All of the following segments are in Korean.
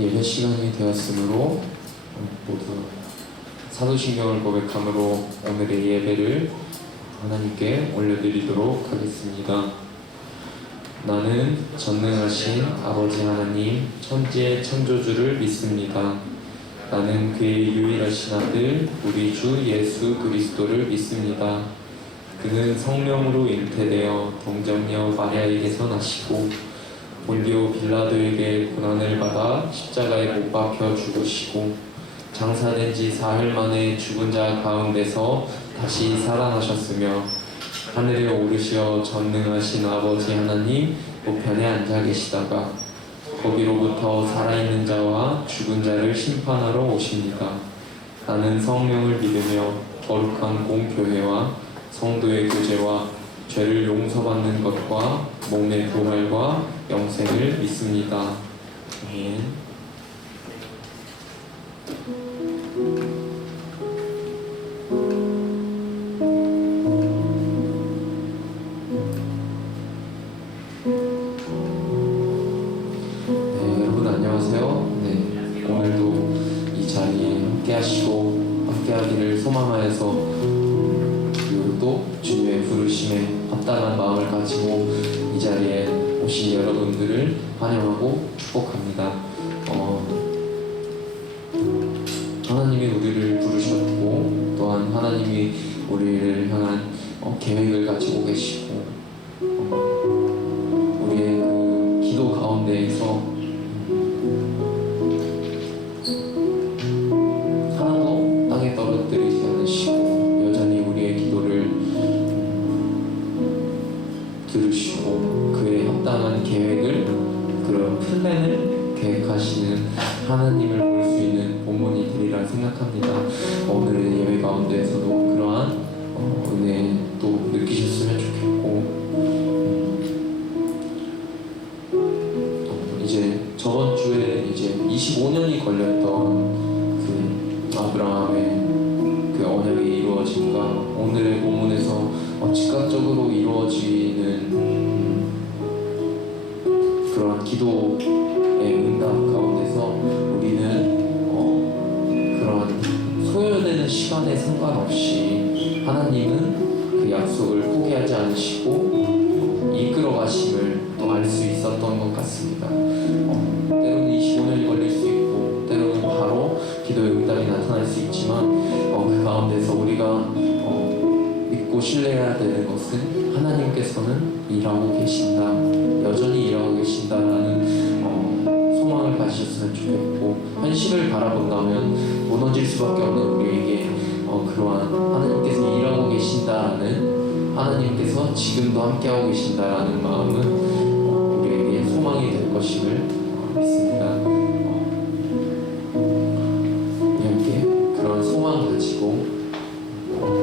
예배 시간이 되었으므로 모두 사도신경을 고백함으로 오늘의 예배를 하나님께 올려드리도록 하겠습니다. 나는 전능하신 아버지 하나님 천지의 창조주를 믿습니다. 나는 그의 유일하신 아들 우리 주 예수 그리스도를 믿습니다. 그는 성령으로 잉태되어 동정녀 마리아에게서 나시고 본디오 빌라도에게 고난을 받아 십자가에 못 박혀 죽으시고 장사된 지 4일 만에 죽은 자 가운데서 다시 살아나셨으며 하늘에 오르시어 전능하신 아버지 하나님 우편에 앉아 계시다가 거기로부터 살아있는 자와 죽은 자를 심판하러 오십니다. 나는 성령을 믿으며 거룩한 공교회와 성도의 교제와 죄를 용서받는 것과 몸의 부활과 영생을 믿습니다. 아멘. 네, 여러분 안녕하세요. 네, 오늘도 이 자리에 함께하시고 함께하기를 소망하여서 그리고 또 주님의 부르심에 합당한 마음을 가지고 이 자리에 오신 여러분들을 환영하고 축복합니다. 하나님이 우리를 부르셨고 또한 하나님이 우리를 향한 계획을 가지고 계시고 우리의 그 기도 가운데에서 하나도 땅에 떨어뜨리지 않으시고 여전히 우리의 기도를 들으시고 그의 합당한 계획을 그런 플랜을 계획하시는 하나님을 볼 수 있는 본문이 되리라 생각합니다. 오늘의 예배 가운데에서도 그러한 은혜 또 느끼셨으면 좋겠고 이제 저번 주에 이제 25년이 걸렸던 그 아브라함의 그 언약이 이루어진가 오늘의 본문에서 즉각적으로 이루어지는 그런 기도의 응답 가운데서 우리는 그런 소요되는 시간에 상관없이 하나님은 그 약속을 포기하지 않으시고 이끌어 가심을 또 알 수 있었던 것 같습니다. 때로는 25년이 걸릴 수 있고 때로는 바로 기도의 응답이 나타날 수 있지만 그 가운데서 우리가 믿고 신뢰해야 되는 것은 하나님께서는 일하고 계신다, 여전히 일하고 계신다라는 소망을 가지셨으면 좋겠고 현실을 바라본다면 무너질 수밖에 없는 우리에게 그러한 하나님께서 일하고 계신다라는 하나님께서 지금도 함께하고 계신다라는 마음은 우리에게 소망이 될 것임을 믿습니다. 우리 함께 그런 소망을 가지고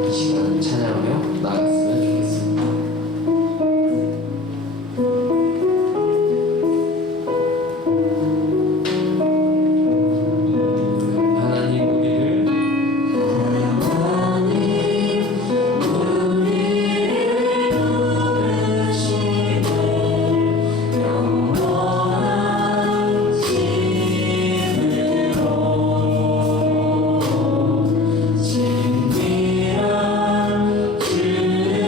이 시간 찬양하며 나아갔으면 좋겠습니다. 진미란 주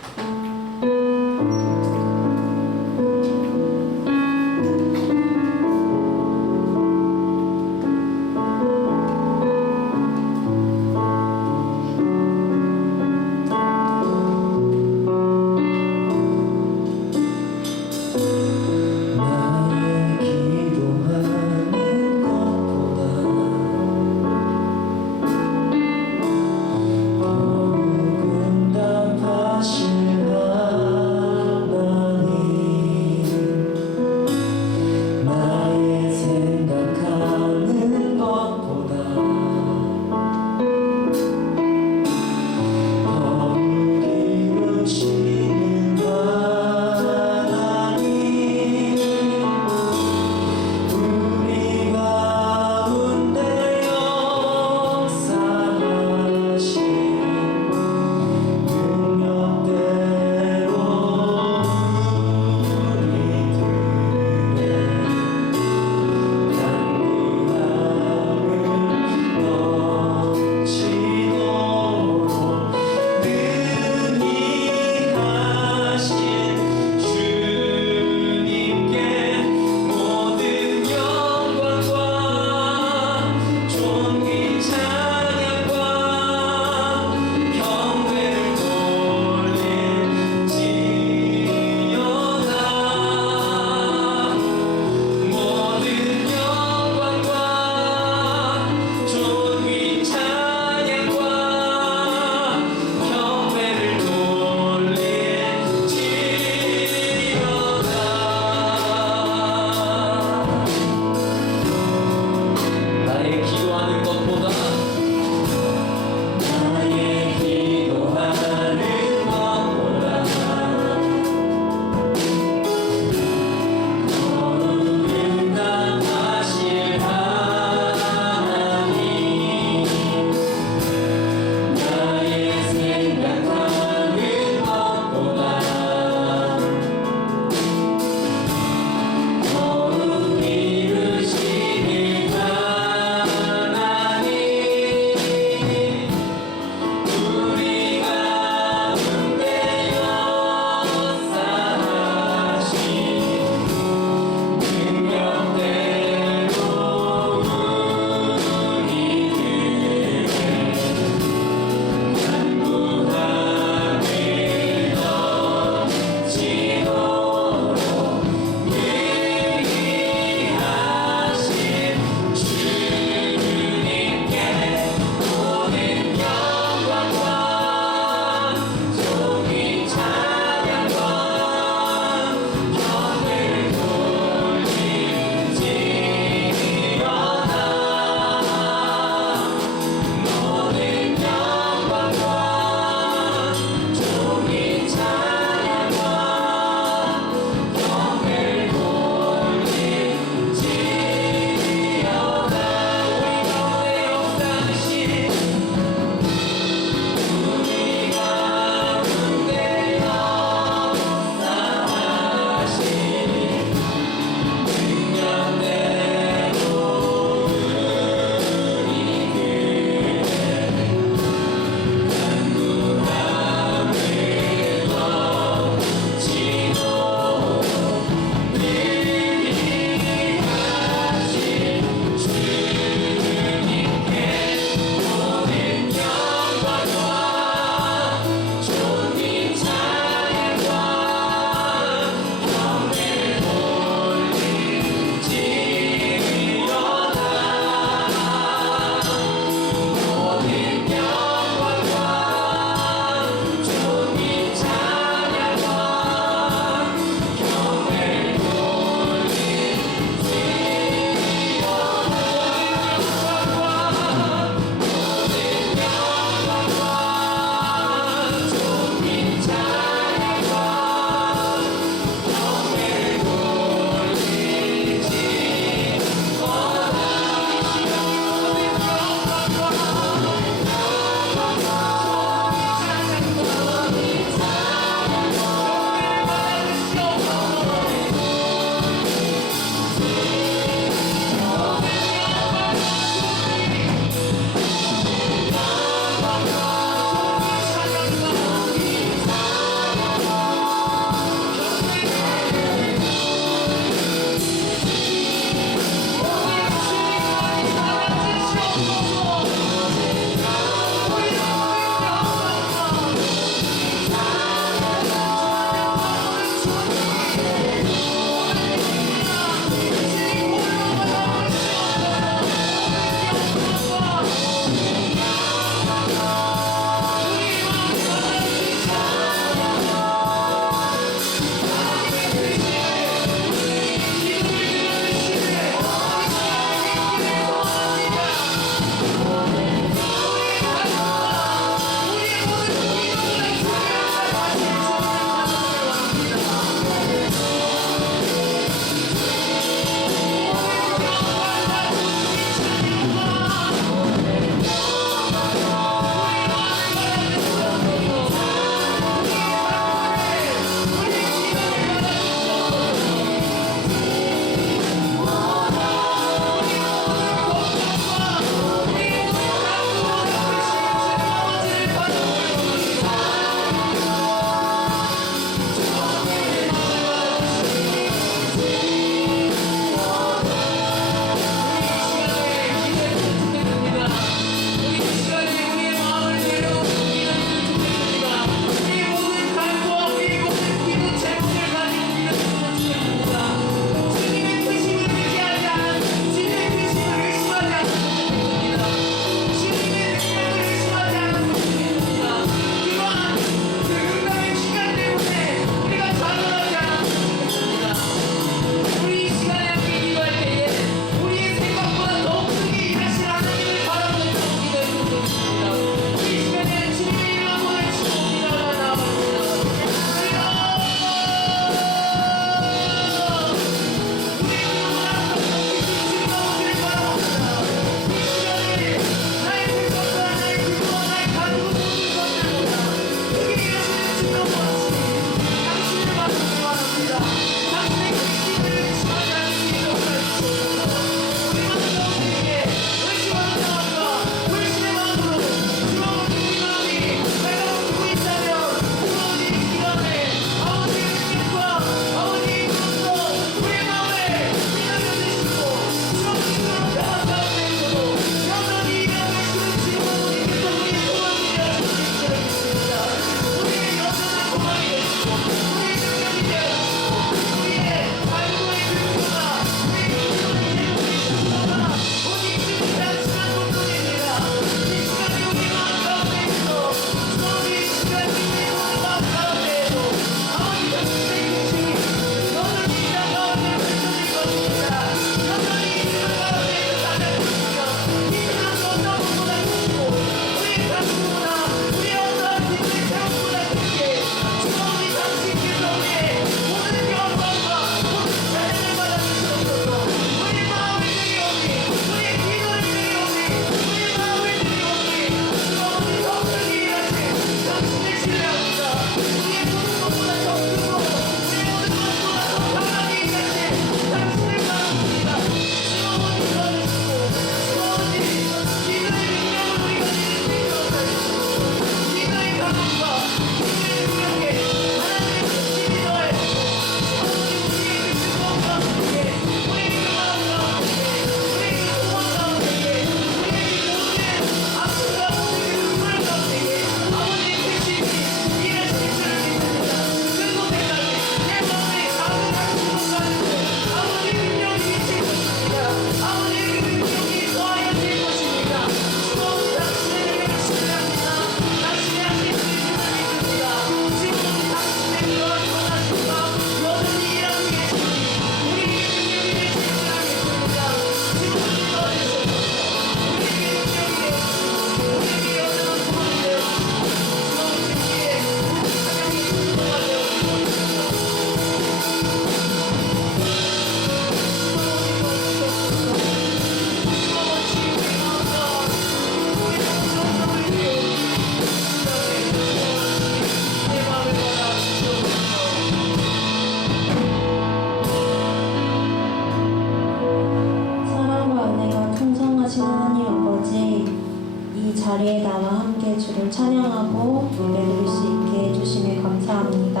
찬양하고 예배드릴 수 있게 해주심에 감사합니다.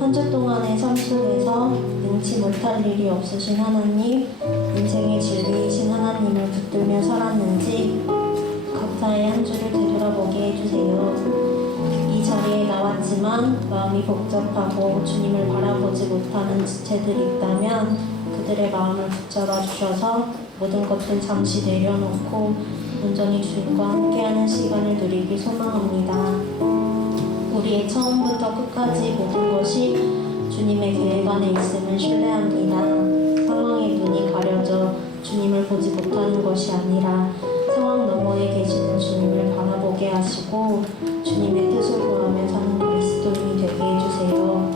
한 주 동안의 삶 속에서 능치 못할 일이 없으신 하나님, 인생의 진리이신 하나님을 붙들며 살았는지 감사의 한 주를 되돌아보게 해주세요. 이 자리에 나왔지만 마음이 복잡하고 주님을 바라보지 못하는 지체들이 있다면 그들의 마음을 붙잡아 주셔서 모든 것들 잠시 내려놓고 온전히 주님과 함께하는 시간을 누리길 소망합니다. 우리의 처음부터 끝까지 모든 것이 주님의 계획 안에 있음을 신뢰합니다. 상황의 눈이 가려져 주님을 보지 못하는 것이 아니라 상황 너머에 계시는 주님을 바라보게 하시고 주님의 뜻을 구하며 사는 그리스도인이 되게 해주세요.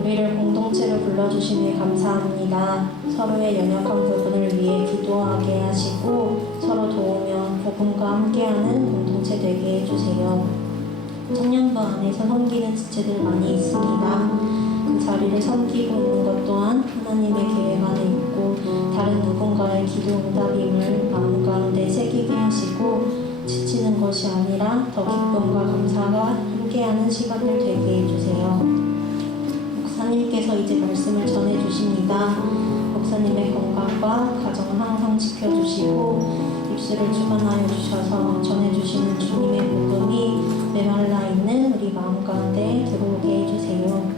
우리를 공동체로 불러주심에 감사합니다. 서로의 연약한 부분을 위해 기도하게 하시고 서로 도우며 복음과 함께하는 공동체 되게 해주세요. 청년부 안에서 섬기는 지체들 많이 있습니다. 그 자리를 섬기고 있는 것 또한 하나님의 계획 안에 있고 다른 누군가의 기도 응답임을 마음 가운데 새기게 하시고 지치는 것이 아니라 더 기쁨과 감사가 함께하는 시간을 되게 해주세요. 목사님께서 이제 말씀을 전해주십니다. 목사님의 건강과 가정을 항상 지켜주시고 입술을 주관하여 주셔서 전해주시는 주님의 복음이 메말라 있는 우리 마음 가운데 들어오게 해주세요.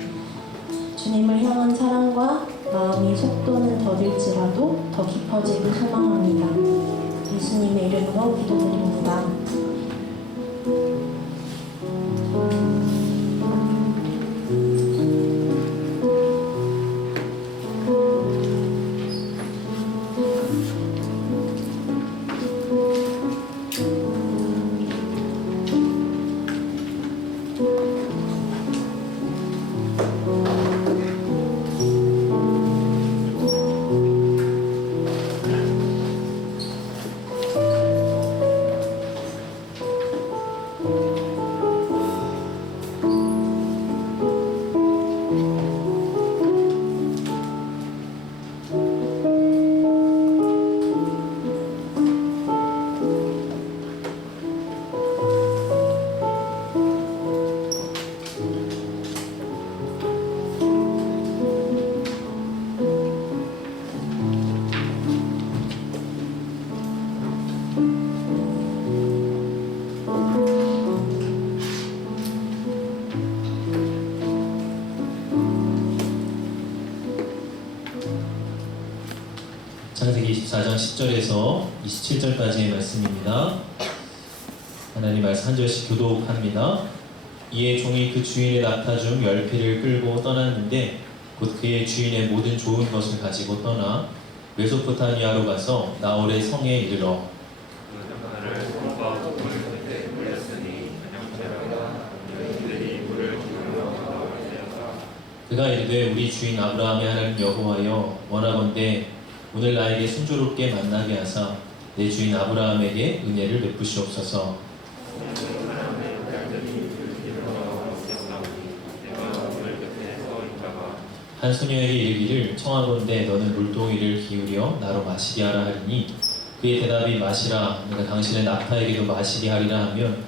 주님을 향한 사랑과 마음이 속도는 더딜지라도 더 깊어지길 소망합니다. 예수님의 이름으로 기도드립니다. 창세기 24장 10절에서 27절까지의 말씀입니다. 하나님 말씀 한 절씩 교독합니다. 이에 종이 그 주인의 낙타 중 10피를 끌고 떠났는데 곧 그의 주인의 모든 좋은 것을 가지고 떠나 메소포타미아로 가서 나홀의 성에 이르러 그가 이르되 우리 주인 아브라함의 하나님 여호와여 원하건대 오늘 나에게 순조롭게 만나게 하사 내 주인 아브라함에게 은혜를 베푸시옵소서. 한 소녀에게 이르기를 청하건대 너는 물동이를 기울여 나로 마시게 하라 하리니 그의 대답이 마시라 내가 당신의 낙타에게도 마시게 하리라 하면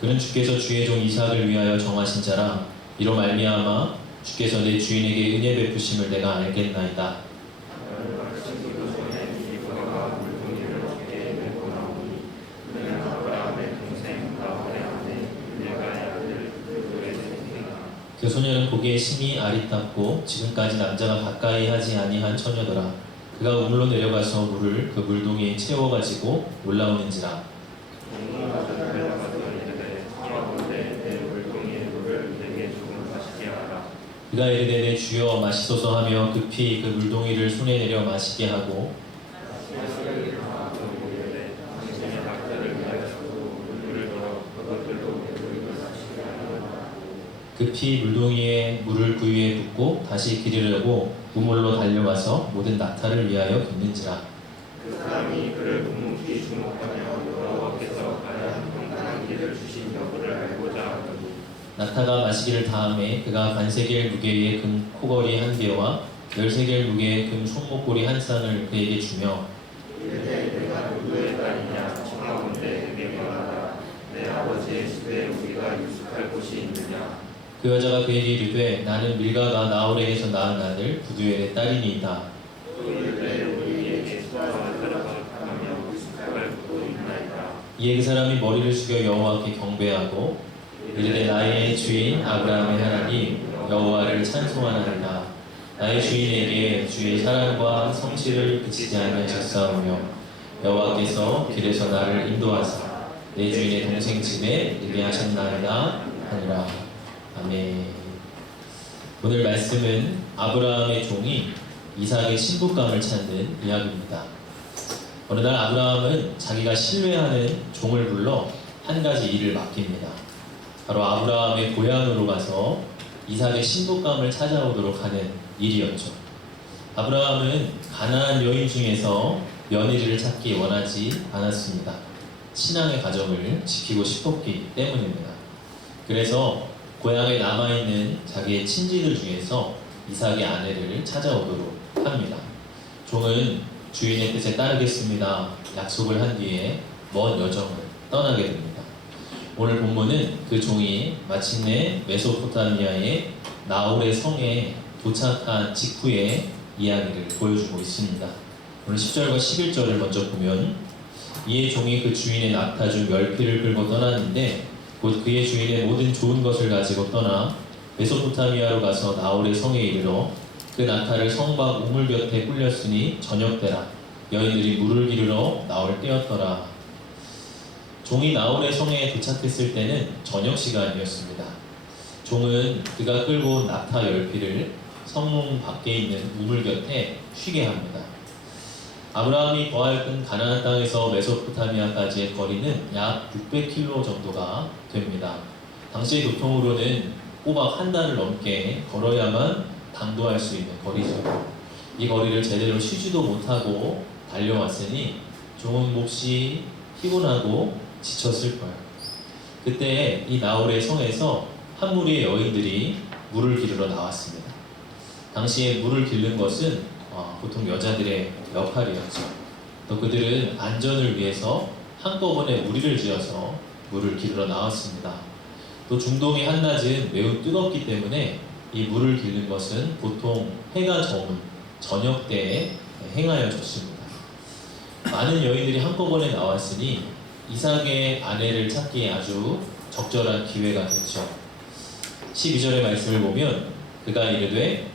그는 주께서 주의 종 이삭을 위하여 정하신 자라 이로 말미암아 주께서 내 주인에게 은혜 베푸심을 내가 알겠나이다. 그 소녀는 보기에 심히 아리따고 지금까지 남자가 가까이 하지 아니한 처녀더라. 그가 우물로 내려가서 물을 그 물동이에 채워가지고 올라오는지라. 그가 이르되 내 주여 마시소서 하며 급히 그 물동이를 손에 내려 마시게 하고 급히 물동이에 물을 그 위에 붓고 다시 기르려고 우물로 달려가서 모든 낙타를 위하여 붓는지라. 그 사람이 그를 묵묵히 주목하며 여호와께서 가야 평탄한 길을 주신 여부를 알고자 하더니 낙타가 마시기를 다음에 그가 반세겔 무게의 금 코걸이 한 개와 13개의 무게의 금 손목고리 한 쌍을 그에게 주며 이르되 내가 누구의 딸이냐 청하건대 내게 말하라 내 아버지 이르시되 우리가 유숙할 곳이 있느냐. 그 여자가 그에게 이르되 나는 밀가가 나홀에게서 낳은 아들 부두엘의 딸이니이다. 또 이르되 우리에게 수아가 들어가며 유숙할 곳도 있나이다. 이에 그 사람이 머리를 숙여 여호와께 경배하고 이르되 나의 주인 아브라함의 하나님 여호와를 찬송하나이다. 나의 주인에게 주의 사랑과 성실을 그치지 아니하셨사오며 여호와께서 길에서 나를 인도하사 내 주인의 동생 집에 이르게 하셨나이다 하니라. 아멘. 오늘 말씀은 아브라함의 종이 이삭의 신부감을 찾는 이야기입니다. 어느 날 아브라함은 자기가 신뢰하는 종을 불러 한 가지 일을 맡깁니다. 바로 아브라함의 고향으로 가서 이삭의 신부감을 찾아오도록 하는 일이었죠. 아브라함은 가나안 여인 중에서 며느리를 찾기 원하지 않았습니다. 신앙의 가정을 지키고 싶었기 때문입니다. 그래서 고향에 남아있는 자기의 친지들 중에서 이삭의 아내를 찾아오도록 합니다. 종은 주인의 뜻에 따르겠습니다. 약속을 한 뒤에 먼 여정을 떠나게 됩니다. 오늘 본문은 그 종이 마침내 메소포타미아의 나홀의 성에 도착한 직후의 이야기를 보여주고 있습니다. 오늘 10절과 11절을 먼저 보면 이에 종이 그 주인의 낙타중 10匹를 끌고 떠났는데 곧 그의 주인의 모든 좋은 것을 가지고 떠나 메소포타미아로 가서 나홀의 성에 이르러 그 낙타를 성 밖 우물 곁에 꿀렸으니 저녁때라 여인들이 물을 기르러 나올 때였더라. 종이 나홀의 성에 도착했을 때는 저녁 시간이었습니다. 종은 그가 끌고 온 낙타 10匹를 성문 밖에 있는 우물 곁에 쉬게 합니다. 아브라함이 거하였던 가나안 땅에서 메소포타미아까지의 거리는 약 600km 정도가 됩니다. 당시의 교통으로는 꼬박 한 달을 넘게 걸어야만 당도할 수 있는 거리죠. 이 거리를 제대로 쉬지도 못하고 달려왔으니 종은 몹시 피곤하고 지쳤을 거예요. 그때 이 나홀의 성에서 한 무리의 여인들이 물을 기르러 나왔습니다. 당시에 물을 기르는 것은 보통 여자들의 역할이었죠. 또 그들은 안전을 위해서 한꺼번에 무리를 지어서 물을 기르러 나왔습니다. 또 중동의 한낮은 매우 뜨겁기 때문에 이 물을 기르는 것은 보통 해가 저문 저녁 때에 행하여졌습니다. 많은 여인들이 한꺼번에 나왔으니 이삭의 아내를 찾기에 아주 적절한 기회가 됐죠. 12절의 말씀을 보면 그가 이르되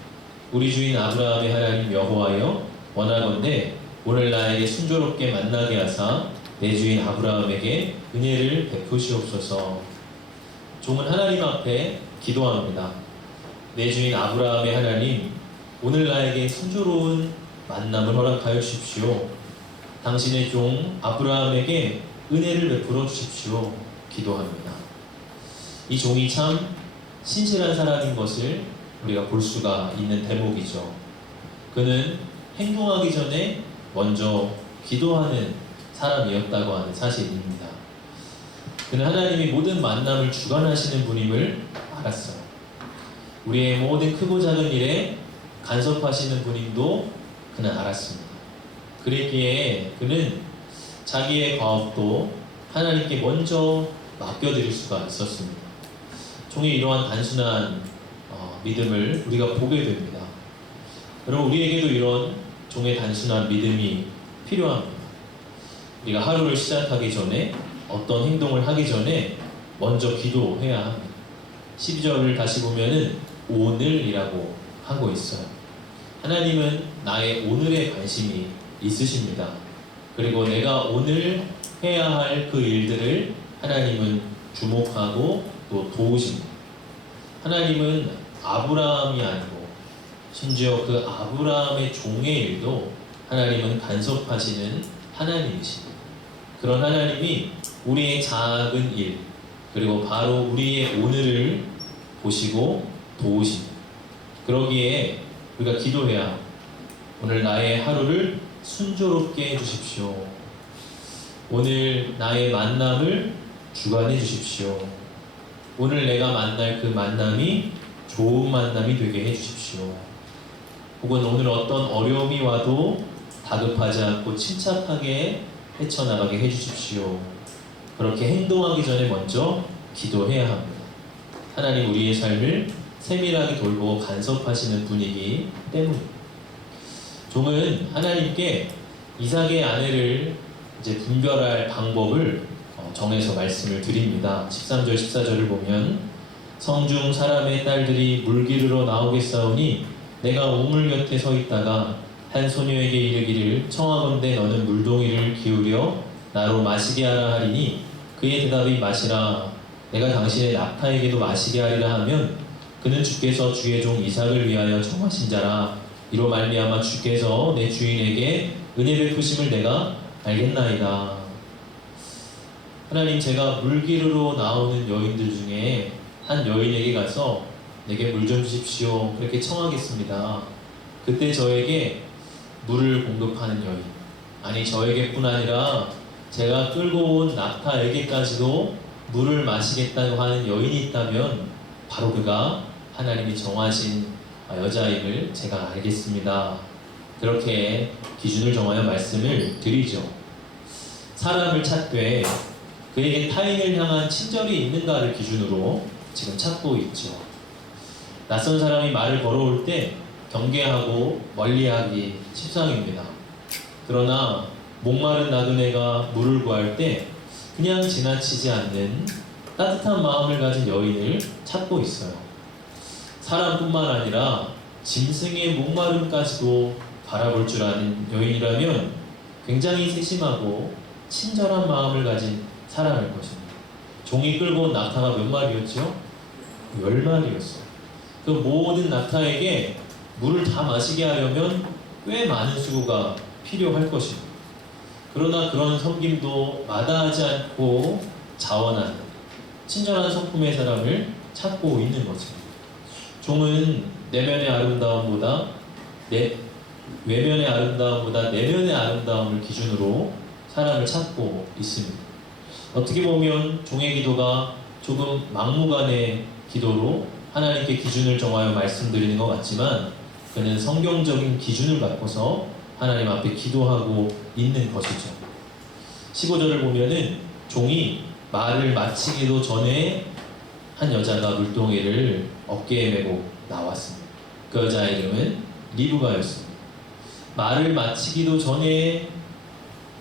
우리 주인 아브라함의 하나님 여호와여 원하건대 오늘 나에게 순조롭게 만나게 하사 내 주인 아브라함에게 은혜를 베푸시옵소서. 종은 하나님 앞에 기도합니다. 내 주인 아브라함의 하나님 오늘 나에게 순조로운 만남을 허락하여 주십시오. 당신의 종 아브라함에게 은혜를 베풀어 주십시오. 기도합니다. 이 종이 참 신실한 사람인 것을 우리가 볼 수가 있는 대목이죠. 그는 행동하기 전에 먼저 기도하는 사람이었다고 하는 사실입니다. 그는 하나님이 모든 만남을 주관하시는 분임을 알았어요. 우리의 모든 크고 작은 일에 간섭하시는 분임도 그는 알았습니다. 그랬기에 그는 자기의 과업도 하나님께 먼저 맡겨드릴 수가 있었습니다. 종의 이러한 단순한 믿음을 우리가 보게 됩니다. 여러분, 우리에게도 이런 종의 단순한 믿음이 필요합니다. 우리가 하루를 시작하기 전에 어떤 행동을 하기 전에 먼저 기도해야 합니다. 12절을 다시 보면은 오늘이라고 하고 있어요. 하나님은 나의 오늘에 관심이 있으십니다. 그리고 내가 오늘 해야 할 그 일들을 하나님은 주목하고 또 도우십니다. 하나님은 아브라함이 아니고 심지어 그 아브라함의 종의 일도 하나님은 간섭하시는 하나님이십니다. 그런 하나님이 우리의 작은 일 그리고 바로 우리의 오늘을 보시고 도우십니다. 그러기에 우리가 기도해야 합니다. 오늘 나의 하루를 순조롭게 해주십시오. 오늘 나의 만남을 주관해 주십시오. 오늘 내가 만날 그 만남이 좋은 만남이 되게 해주십시오. 혹은 오늘 어떤 어려움이 와도 다급하지 않고 침착하게 헤쳐나가게 해주십시오. 그렇게 행동하기 전에 먼저 기도해야 합니다. 하나님 우리의 삶을 세밀하게 돌보고 간섭하시는 분이기 때문입니다. 종은 하나님께 이삭의 아내를 이제 분별할 방법을 정해서 말씀을 드립니다. 13절 14절을 보면 성중 사람의 딸들이 물 기르러 나오겠사오니 내가 우물 곁에 서 있다가 한 소녀에게 이르기를 청하건대 너는 물동이를 기울여 나로 마시게 하라 하리니 그의 대답이 마시라 내가 당신의 낙타에게도 마시게 하리라 하면 그는 주께서 주의 종 이삭을 위하여 청하신 자라 이로 말미암아 주께서 내 주인에게 은혜 베푸심을 내가 알겠나이다. 하나님, 제가 물 기르러 나오는 여인들 중에 한 여인에게 가서 내게 물 좀 주십시오 그렇게 청하겠습니다. 그때 저에게 물을 공급하는 여인, 아니 저에게뿐 아니라 제가 끌고 온 낙타에게까지도 물을 마시겠다고 하는 여인이 있다면 바로 그가 하나님이 정하신 여자임을 제가 알겠습니다. 그렇게 기준을 정하여 말씀을 드리죠. 사람을 찾되 그에게 타인을 향한 친절이 있는가를 기준으로 지금 찾고 있죠. 낯선 사람이 말을 걸어올 때 경계하고 멀리하기 십상입니다. 그러나 목마른 나그네가 물을 구할 때 그냥 지나치지 않는 따뜻한 마음을 가진 여인을 찾고 있어요. 사람뿐만 아니라 짐승의 목마름까지도 바라볼 줄 아는 여인이라면 굉장히 세심하고 친절한 마음을 가진 사람일 것입니다. 종이 끌고 온 낙타가 몇 마리였죠? 10마리였어요. 그 모든 낙타에게 물을 다 마시게 하려면 꽤 많은 수고가 필요할 것입니다. 그러나 그런 섬김도 마다하지 않고 자원하는 친절한 성품의 사람을 찾고 있는 것입니다. 종은 내면의 아름다움보다 외면의 아름다움보다 내면의 아름다움을 기준으로 사람을 찾고 있습니다. 어떻게 보면 종의 기도가 조금 막무가내 기도로 하나님께 기준을 정하여 말씀드리는 것 같지만 그는 성경적인 기준을 갖고서 하나님 앞에 기도하고 있는 것이죠. 15절을 보면은 종이 말을 마치기도 전에 한 여자가 물동이를 어깨에 메고 나왔습니다. 그 여자의 이름은 리브가였습니다. 말을 마치기도 전에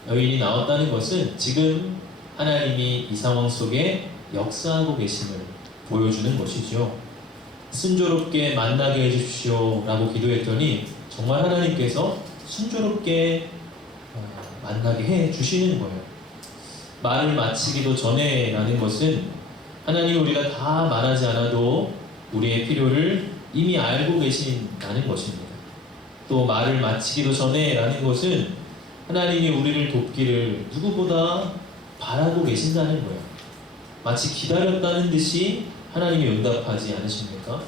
여인이 나왔다는 것은 지금 하나님이 이 상황 속에 역사하고 계심을 보여주는 것이죠. 순조롭게 만나게 해주십시오 라고 기도했더니 정말 하나님께서 순조롭게 만나게 해주시는 거예요. 말을 마치기도 전에 라는 것은 하나님 우리가 다 말하지 않아도 우리의 필요를 이미 알고 계신다는 것입니다. 또 말을 마치기도 전에 라는 것은 하나님이 우리를 돕기를 누구보다 바라고 계신다는 거예요. 마치 기다렸다는 듯이 하나님이 응답하지 않으십니까?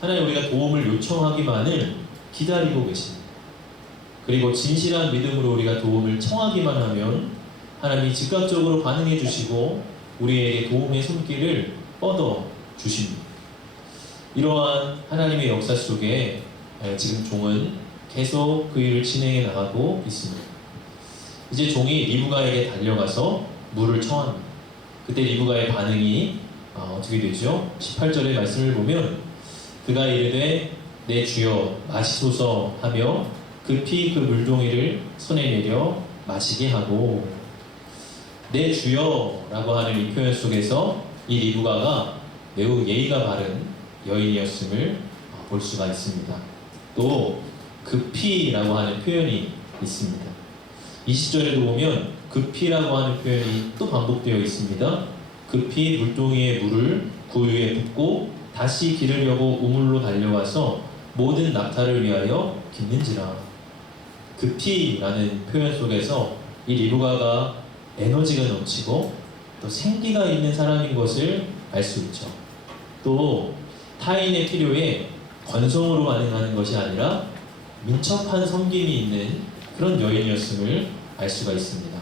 하나님 우리가 도움을 요청하기만을 기다리고 계십니다. 그리고 진실한 믿음으로 우리가 도움을 청하기만 하면 하나님이 즉각적으로 반응해 주시고 우리에게 도움의 손길을 뻗어 주십니다. 이러한 하나님의 역사 속에 지금 종은 계속 그 일을 진행해 나가고 있습니다. 이제 종이 리브가에게 달려가서 물을 청합니다. 그때 리브가의 반응이 어떻게 되죠? 18절의 말씀을 보면 그가 이르되 내 주여 마시소서 하며 급히 그 물동이를 손에 내려 마시게 하고 내 주여라고 하는 이 표현 속에서 이 리브가가 매우 예의가 바른 여인이었음을 볼 수가 있습니다. 또 급히라고 하는 표현이 있습니다. 20절에도 보면 급히라고 하는 표현이 또 반복되어 있습니다. 급히 물동이의 물을 구유에 붓고 다시 기르려고 우물로 달려와서 모든 낙타를 위하여 깃는지라. 급히라는 표현 속에서 이 리브가가 에너지가 넘치고 또 생기가 있는 사람인 것을 알 수 있죠. 또 타인의 필요에 건성으로 반응하는 것이 아니라 민첩한 섬김이 있는 그런 여인이었음을 알 수가 있습니다.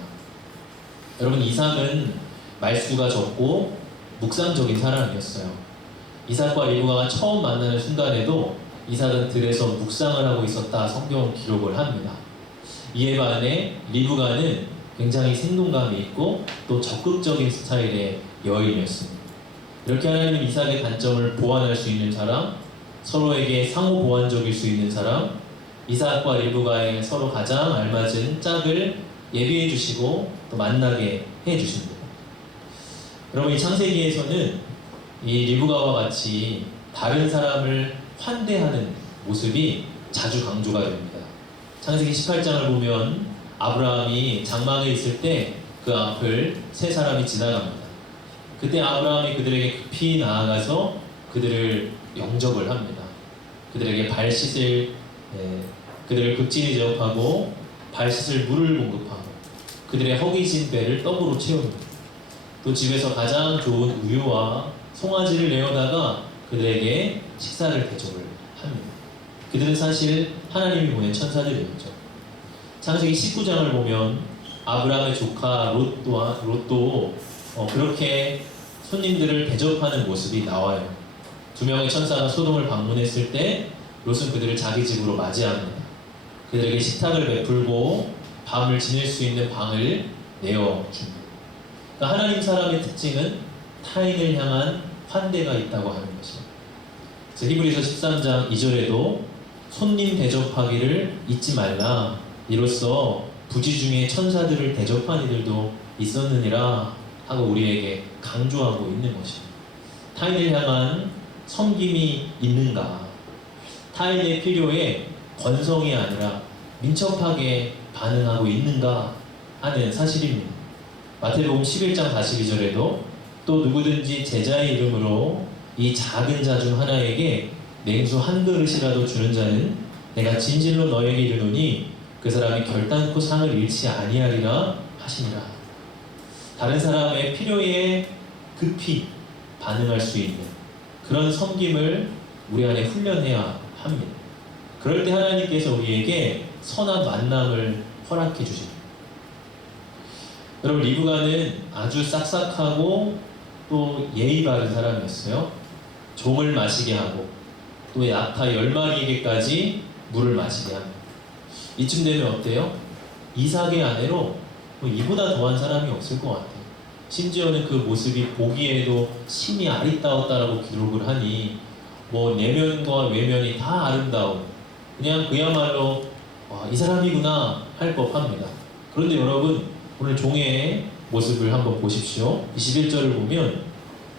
여러분, 이삭은 말수가 적고 묵상적인 사람이었어요. 이삭과 리브가가 처음 만나는 순간에도 이삭은 들에서 묵상을 하고 있었다 성경은 기록을 합니다. 이에 반해 리브가는 굉장히 생동감이 있고 또 적극적인 스타일의 여인이었습니다. 이렇게 하나님은 이삭의 단점을 보완할 수 있는 사람, 서로에게 상호 보완적일 수 있는 사람, 이삭과 리브가의 서로 가장 알맞은 짝을 예비해 주시고 또 만나게 해 주십니다. 여러분, 이 창세기에서는 이 리브가와 같이 다른 사람을 환대하는 모습이 자주 강조가 됩니다. 창세기 18장을 보면 아브라함이 장막에 있을 때 그 앞을 세 사람이 지나갑니다. 그때 아브라함이 그들에게 급히 나아가서 그들을 영접을 합니다. 그들에게 발 씻을 그들을 극진히 제업하고 발 씻을 물을 공급하고 그들의 허기진 배를 떡으로 채웁니다. 또 집에서 가장 좋은 우유와 송아지를 내어다가 그들에게 식사를 대접을 합니다. 그들은 사실 하나님이 보낸 천사들이었죠. 창세기 19장을 보면 아브라함의 조카 롯도 그렇게 손님들을 대접하는 모습이 나와요. 두 명의 천사가 소돔을 방문했을 때 롯은 그들을 자기 집으로 맞이합니다. 그들에게 식탁을 베풀고 밤을 지낼 수 있는 방을 내어줍니다. 그러니까 하나님 사람의 특징은 타인을 향한 환대가 있다고 하는 것이죠. 그래서 히브리서 13장 2절에도 손님 대접하기를 잊지 말라. 이로써 부지 중에 천사들을 대접한 이들도 있었느니라 하고 우리에게 강조하고 있는 것입니다. 타인을 향한 섬김이 있는가? 타인의 필요에 건성이 아니라 민첩하게 반응하고 있는가 하는 사실입니다. 마태복음 11장 42절에도 또 누구든지 제자의 이름으로 이 작은 자 중 하나에게 냉수 한 그릇이라도 주는 자는 내가 진실로 너에게 이르노니 그 사람이 결단코 상을 잃지 아니하리라 하시니라. 다른 사람의 필요에 급히 반응할 수 있는 그런 섬김을 우리 안에 훈련해야 합니다. 그럴 때 하나님께서 우리에게 선한 만남을 허락해 주십니다. 여러분, 리브가는 아주 싹싹하고 또 예의 바른 사람이었어요. 종을 마시게 하고 또 약타 10마리에게까지 물을 마시게 합니다. 이쯤 되면 어때요? 이삭의 아내로 이보다 더한 사람이 없을 것 같아요. 심지어는 그 모습이 보기에도 심히 아리따웠다라고 기록을 하니 내면과 외면이 다 아름다운 그냥 그야말로 이 사람이구나 할 법합니다. 그런데 여러분, 오늘 종의 모습을 한번 보십시오. 21절을 보면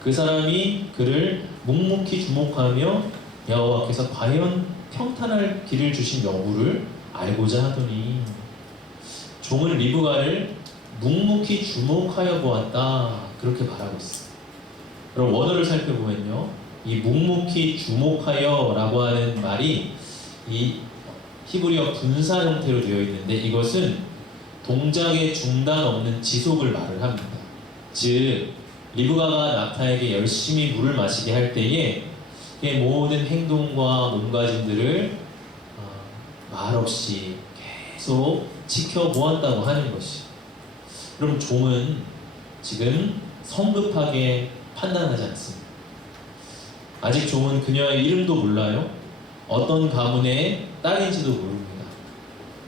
그 사람이 그를 묵묵히 주목하며 여호와께서 과연 평탄할 길을 주신 여부를 알고자 하더니 종은 리브가를 묵묵히 주목하여 보았다 그렇게 말하고 있습니다. 그럼 원어를 살펴보면요, 이 묵묵히 주목하여 라고 하는 말이 이 히브리어 분사 형태로 되어 있는데 이것은 동작의 중단 없는 지속을 말을 합니다. 즉 리브가가 낙타에게 열심히 물을 마시게 할 때에 그의 모든 행동과 몸가짐들을 말없이 계속 지켜보았다고 하는 것이. 그럼 종은 지금 성급하게 판단하지 않습니다. 아직 종은 그녀의 이름도 몰라요. 어떤 가문의 딸인지도 모릅니다.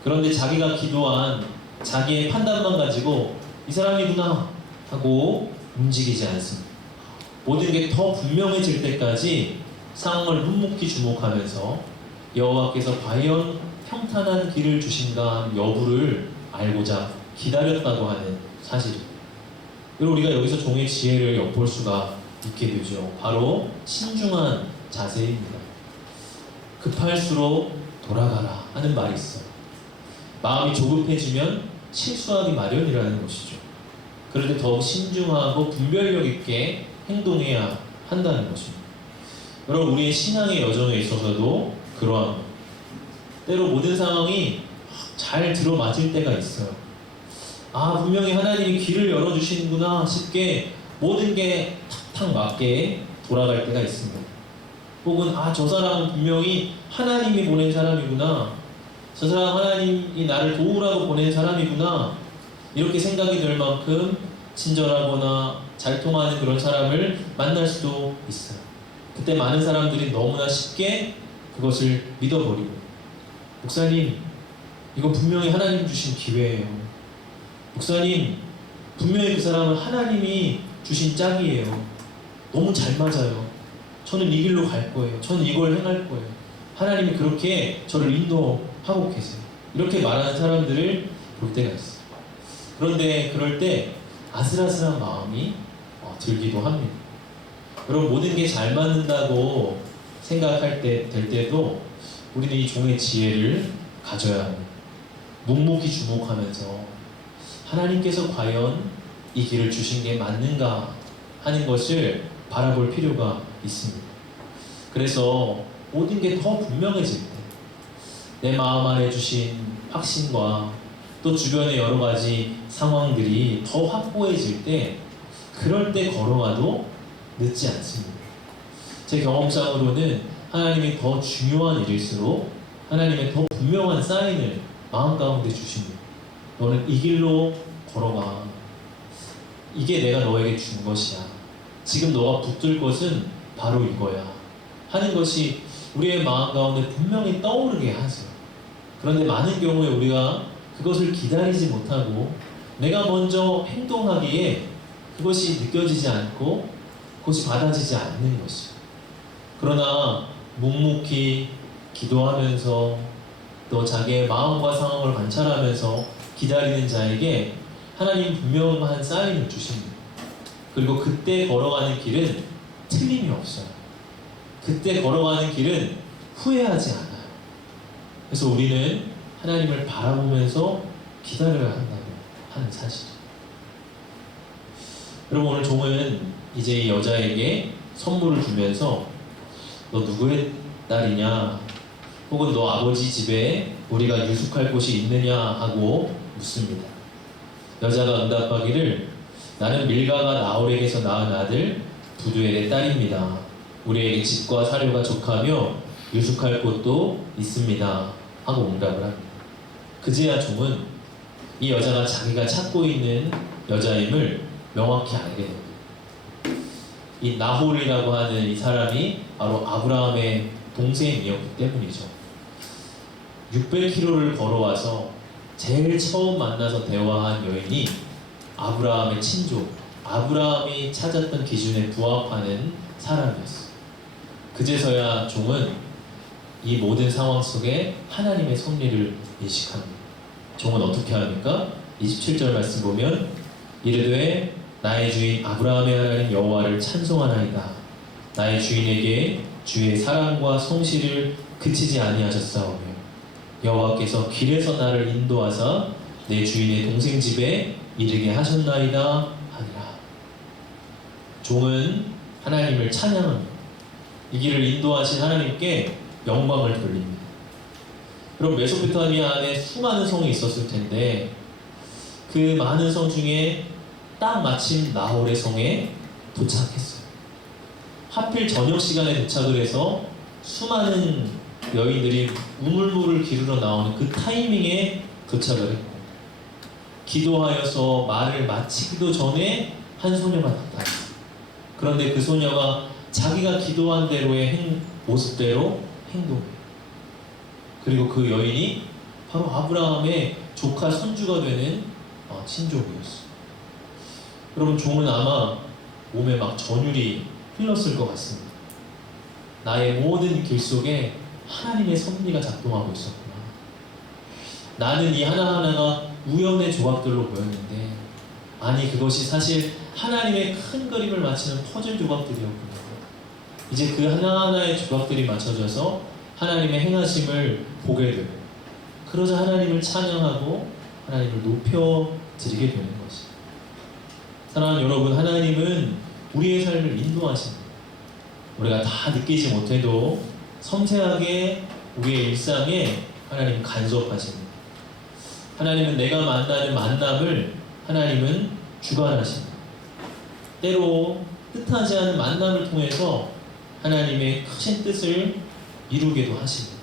그런데 자기가 기도한 자기의 판단만 가지고 이 사람이구나 하고 움직이지 않습니다. 모든 게 더 분명해질 때까지 상황을 묵묵히 주목하면서 여호와께서 과연 평탄한 길을 주신가 여부를 알고자 기다렸다고 하는 사실입니다. 그리고 우리가 여기서 종의 지혜를 엿볼 수가 있게 되죠. 바로 신중한 자세입니다. 급할수록 돌아가라 하는 말이 있어요. 마음이 조급해지면 실수하기 마련이라는 것이죠. 그런데 더욱 신중하고 분별력 있게 행동해야 한다는 것입니다. 여러분, 우리의 신앙의 여정에 있어서도 그러한 때로 모든 상황이 잘 들어맞을 때가 있어요. 분명히 하나님이 길을 열어주시는구나 싶게 모든 게 탁탁 맞게 돌아갈 때가 있습니다. 혹은 저 사람은 분명히 하나님이 보낸 사람이구나, 저 사람 하나님이 나를 도우라고 보낸 사람이구나 이렇게 생각이 될 만큼 친절하거나 잘 통하는 그런 사람을 만날 수도 있어요. 그때 많은 사람들이 너무나 쉽게 그것을 믿어버리고, 목사님 이건 분명히 하나님 주신 기회예요. 목사님 분명히 그 사람은 하나님이 주신 짝이에요. 너무 잘 맞아요. 저는 이 길로 갈 거예요. 저는 이걸 행할 거예요. 하나님이 그렇게 저를 인도하고 계세요. 이렇게 말하는 사람들을 볼 때가 있어요. 그런데 그럴 때 아슬아슬한 마음이 들기도 합니다. 여러분, 모든 게 잘 맞는다고 생각할 때 될 때도 우리는 이 종의 지혜를 가져야 합니다. 묵묵히 주목하면서 하나님께서 과연 이 길을 주신 게 맞는가 하는 것을 바라볼 필요가 있습니다. 그래서 모든 게 더 분명해질 때, 내 마음 안에 주신 확신과 또 주변의 여러 가지 상황들이 더 확고해질 때, 그럴 때 걸어가도 늦지 않습니다. 제 경험상으로는 하나님이 더 중요한 일일수록 하나님의 더 분명한 사인을 마음 가운데 주십니다. 너는 이 길로 걸어가. 이게 내가 너에게 준 것이야. 지금 너가 붙들 것은 바로 이거야 하는 것이 우리의 마음 가운데 분명히 떠오르게 하죠. 그런데 많은 경우에 우리가 그것을 기다리지 못하고 내가 먼저 행동하기에 그것이 느껴지지 않고 그것이 받아지지 않는 것이죠. 그러나 묵묵히 기도하면서 또 자기의 마음과 상황을 관찰하면서 기다리는 자에게 하나님 분명한 사인을 주십니다. 그리고 그때 걸어가는 길은 틀림이 없어요. 그때 걸어가는 길은 후회하지 않아요. 그래서 우리는 하나님을 바라보면서 기다려야 한다고 하는 사실이에요. 여러분, 오늘 종은 이제 이 여자에게 선물을 주면서 너 누구의 딸이냐, 혹은 너 아버지 집에 우리가 유숙할 곳이 있느냐 하고 묻습니다. 여자가 응답하기를 나는 밀가가 나홀에게서 낳은 아들 부두엘의 딸입니다. 우리에게 집과 사료가 족하며 유숙할 곳도 있습니다 하고 응답을 합니다. 그제야 종은 이 여자가 자기가 찾고 있는 여자임을 명확히 알게 됩니다. 이 나홀이라고 하는 이 사람이 바로 아브라함의 동생이었기 때문이죠. 600km를 걸어와서 제일 처음 만나서 대화한 여인이 아브라함의 친족, 아브라함이 찾았던 기준에 부합하는 사람이었어요. 그제서야 종은 이 모든 상황 속에 하나님의 섭리를 인식합니다. 종은 어떻게 합니까? 27절 말씀 보면 이르되 나의 주인 아브라함의 하나님 여호와를 찬송하나이다. 나의 주인에게 주의 사랑과 성실을 그치지 아니하셨사오며 여호와께서 길에서 나를 인도하사 내 주인의 동생 집에 이르게 하셨나이다 하니라. 종은 하나님을 찬양합니다. 이 길을 인도하신 하나님께 영광을 돌립니다. 그럼 메소포타미아 안에 수많은 성이 있었을 텐데 그 많은 성 중에 딱 마침 나홀의 성에 도착했어요. 하필 저녁 시간에 도착을 해서 수많은 여인들이 우물물을 기르러 나오는 그 타이밍에 도착을 했고, 기도하여서 말을 마치기도 전에 한 소녀가 나타났어요. 그런데 그 소녀가 자기가 기도한 대로의 모습대로 행동해요. 그리고 그 여인이 바로 아브라함의 조카 손주가 되는 친족이었어요. 여러분, 종은 아마 몸에 막 전율이 흘렀을 것 같습니다. 나의 모든 길 속에 하나님의 섭리가 작동하고 있었구나. 나는 이 하나하나가 우연의 조각들로 보였는데 아니, 그것이 사실 하나님의 큰 그림을 맞추는 퍼즐 조각들이었구나. 이제 그 하나하나의 조각들이 맞춰져서 하나님의 행하심을 보게 되고, 그러자 하나님을 찬양하고 하나님을 높여드리게 되는 것이죠. 사랑하는 여러분, 하나님은 우리의 삶을 인도하십니다. 우리가 다 느끼지 못해도 섬세하게 우리의 일상에 하나님 간섭하십니다. 하나님은 내가 만나는 만남을 하나님은 주관하십니다. 때로 뜻하지 않은 만남을 통해서 하나님의 크신 뜻을 이루게도 하십니다.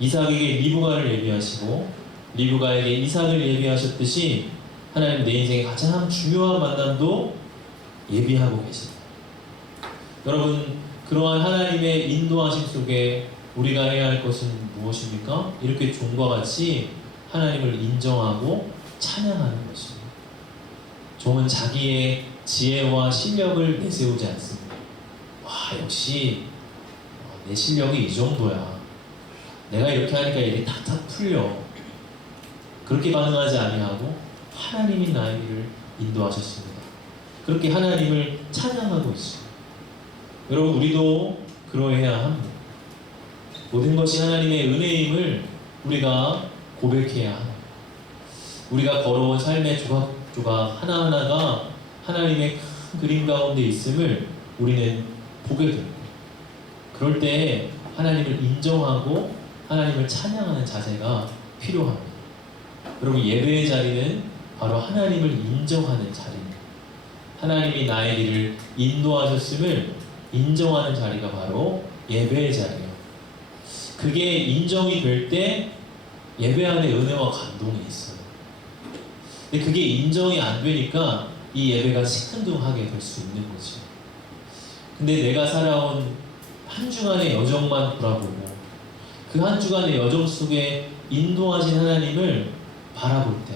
이삭에게 리브가를 예비하시고 리브가에게 이삭을 예비하셨듯이 하나님 내 인생의 가장 중요한 만남도 예비하고 계십니다. 여러분, 그러한 하나님의 인도하심 속에 우리가 해야 할 것은 무엇입니까? 이렇게 종과 같이 하나님을 인정하고 찬양하는 것입니다. 종은 자기의 지혜와 실력을 내세우지 않습니다. 와, 역시 내 실력이 이 정도야. 내가 이렇게 하니까 일이 탁탁 풀려. 그렇게 반응하지 아니하고 하나님이 나의 길을 인도하셨습니다. 그렇게 하나님을 찬양하고 있습니다. 여러분, 우리도 그러해야 합니다. 모든 것이 하나님의 은혜임을 우리가 고백해야 합니다. 우리가 걸어온 삶의 조각조각 하나하나가 하나님의 큰 그림 가운데 있음을 우리는 보게 됩니다. 그럴 때 하나님을 인정하고 하나님을 찬양하는 자세가 필요합니다. 여러분, 예배의 자리는 바로 하나님을 인정하는 자리입니다. 하나님이 나의 길을 인도하셨음을 인정하는 자리가 바로 예배의 자리예요. 그게 인정이 될 때 예배 안에 은혜와 감동이 있어요. 근데 그게 인정이 안 되니까 이 예배가 시큰둥하게 될 수 있는 거죠. 근데 내가 살아온 한 주간의 여정만 돌아보고 그 한 주간의 여정 속에 인도하신 하나님을 바라볼 때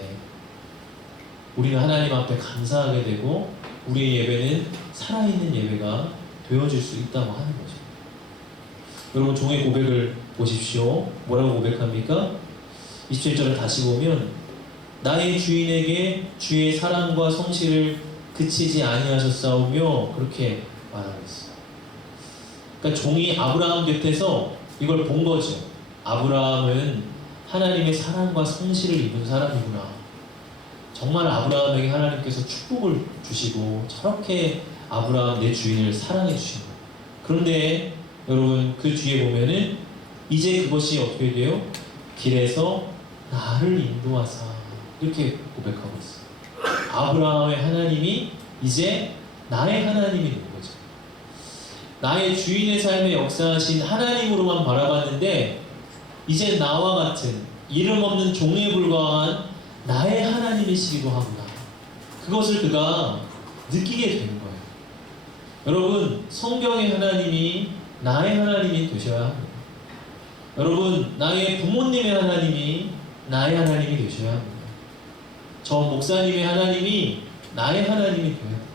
우리는 하나님 앞에 감사하게 되고 우리의 예배는 살아있는 예배가 되어질 수 있다고 하는 거죠. 여러분, 종의 고백을 보십시오. 뭐라고 고백합니까? 27절을 다시 보면 나의 주인에게 주의 사랑과 성실을 그치지 아니하셨사오며 그렇게 말하고 있어요. 그러니까 종이 아브라함 곁에서 이걸 본 거죠. 아브라함은 하나님의 사랑과 성실을 입은 사람이구나. 정말 아브라함에게 하나님께서 축복을 주시고 저렇게 아브라함 내 주인을 사랑해 주신 거예요. 그런데 여러분, 그 뒤에 보면은 이제 그것이 어떻게 돼요? 길에서 나를 인도하사 이렇게 고백하고 있어요. 아브라함의 하나님이 이제 나의 하나님이 된 거죠. 나의 주인의 삶에 역사하신 하나님으로만 바라봤는데 이제 나와 같은 이름 없는 종에 불과한 나의 하나님이시기도 하구나. 그것을 그가 느끼게 된 거예요. 여러분, 성경의 하나님이 나의 하나님이 되셔야 합니다. 여러분, 나의 부모님의 하나님이 나의 하나님이 되셔야 합니다. 저 목사님의 하나님이 나의 하나님이 되어야 합니다.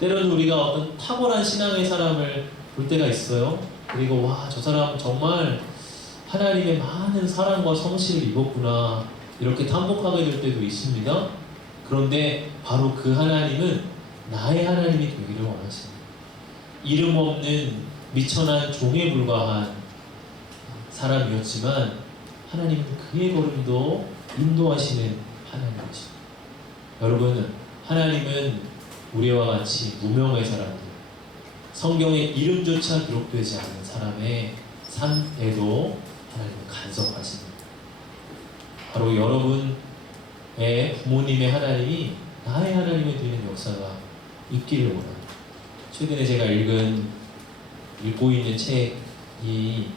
때로는 우리가 어떤 탁월한 신앙의 사람을 볼 때가 있어요. 그리고 와, 저 사람 정말 하나님의 많은 사랑과 성실을 입었구나, 이렇게 탐복하게 될 때도 있습니다. 그런데 바로 그 하나님은 나의 하나님이 되기를 원하십니다. 이름 없는 미천한 종에 불과한 사람이었지만 하나님은 그의 걸음도 인도하시는 하나님이십니다. 여러분, 하나님은 우리와 같이 무명의 사람들, 성경에 이름조차 기록되지 않은 사람의 삶에도 하나님은 간섭하십니다. 바로 여러분의 부모님의 하나님이 나의 하나님이 되는 역사가 있기를 원합니다. 최근에 제가 읽고 있는 책이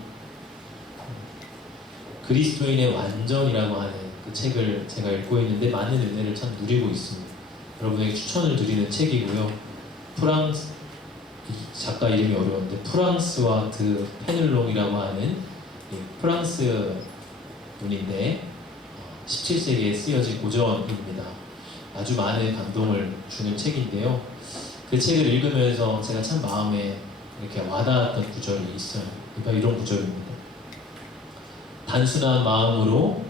그리스도인의 완전이라고 하는 그 책을 제가 읽고 있는데 많은 은혜를 참 누리고 있습니다. 여러분에게 추천을 드리는 책이고요. 프랑스, 작가 이름이 어려운데 프랑스와 드 페넬롱이라고 하는 프랑스 분인데 17세기에 쓰여진 고전입니다. 아주 많은 감동을 주는 책인데요. 그 책을 읽으면서 제가 참 마음에 이렇게 와닿았던 구절이 있어요. 그러니까 이런 구절입니다. 단순한 마음으로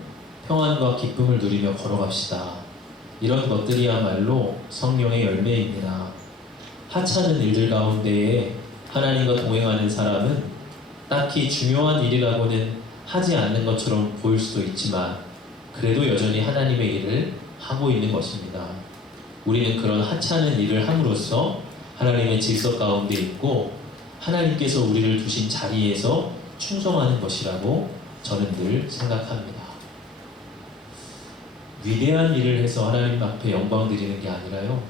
평안과 기쁨을 누리며 걸어갑시다. 이런 것들이야말로 성령의 열매입니다. 하찮은 일들 가운데에 하나님과 동행하는 사람은 딱히 중요한 일이라고는 하지 않는 것처럼 보일 수도 있지만 그래도 여전히 하나님의 일을 하고 있는 것입니다. 우리는 그런 하찮은 일을 함으로써 하나님의 질서 가운데 있고 하나님께서 우리를 두신 자리에서 충성하는 것이라고 저는 늘 생각합니다. 위대한 일을 해서 하나님 앞에 영광 드리는 게 아니라요,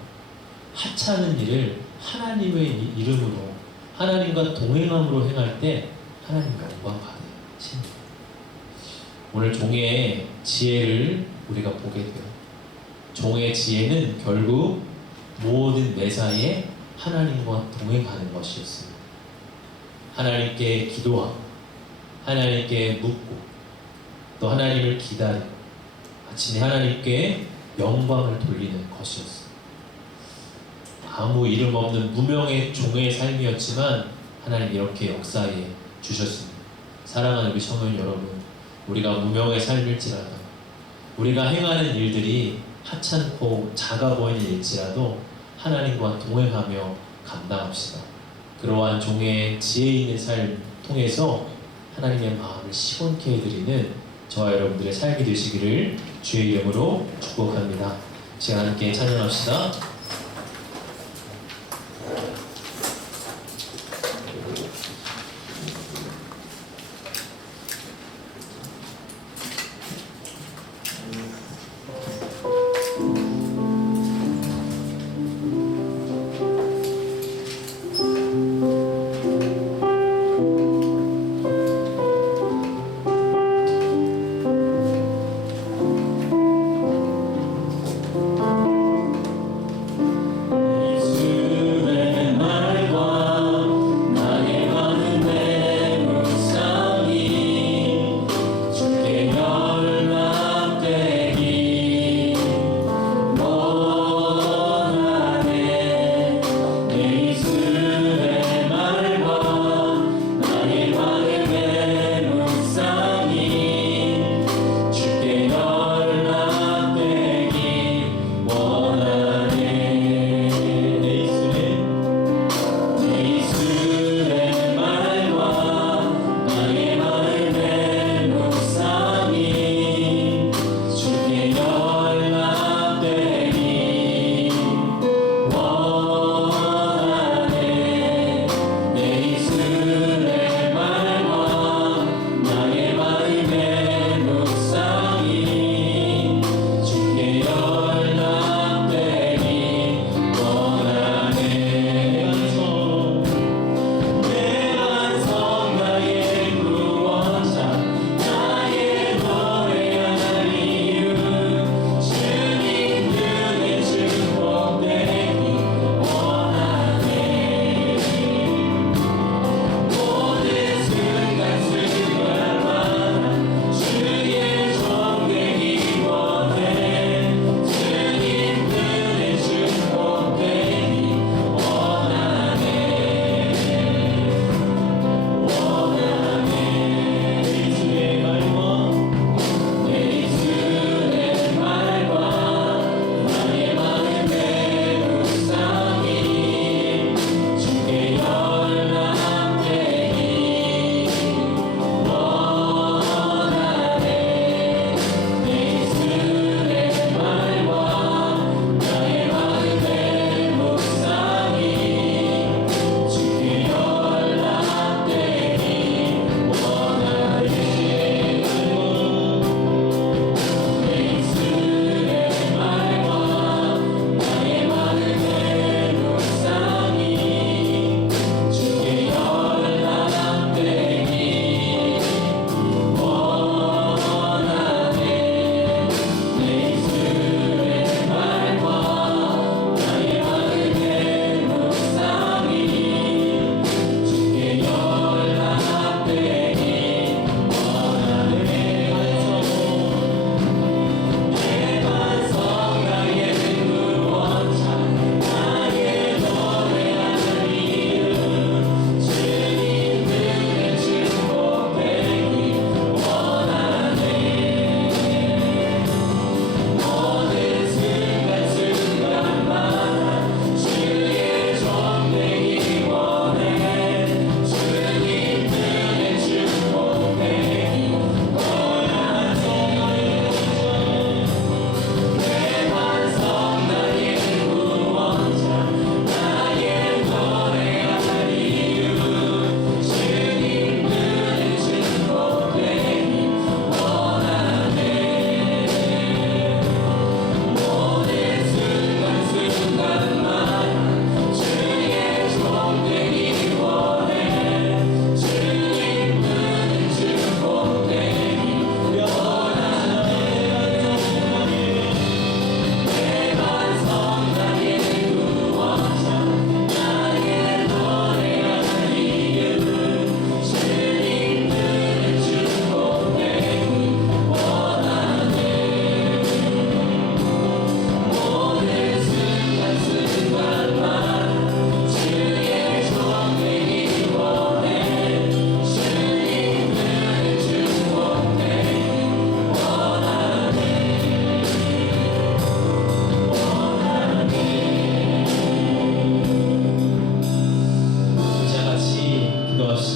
하찮은 일을 하나님의 이름으로 하나님과 동행함으로 행할 때 하나님 영광 받으십니다. 오늘 종의 지혜를 우리가 보게 돼요. 종의 지혜는 결국 모든 매사에 하나님과 동행하는 것이었습니다. 하나님께 기도하고 하나님께 묻고 또 하나님을 기다리고 마침내 하나님께 영광을 돌리는 것이었습니다. 아무 이름 없는 무명의 종의 삶이었지만 하나님 이렇게 역사해 주셨습니다. 사랑하는 우리 청년 여러분, 우리가 무명의 삶일지라도, 우리가 행하는 일들이 하찮고 작아 보이는 일지라도 하나님과 동행하며 감당합시다. 그러한 종의 지혜 있는 삶 통해서 하나님의 마음을 시원케 해드리는 저와 여러분들의 삶이 되시기를 주의 이름으로 축복합니다. 시간 함께 찬양합시다.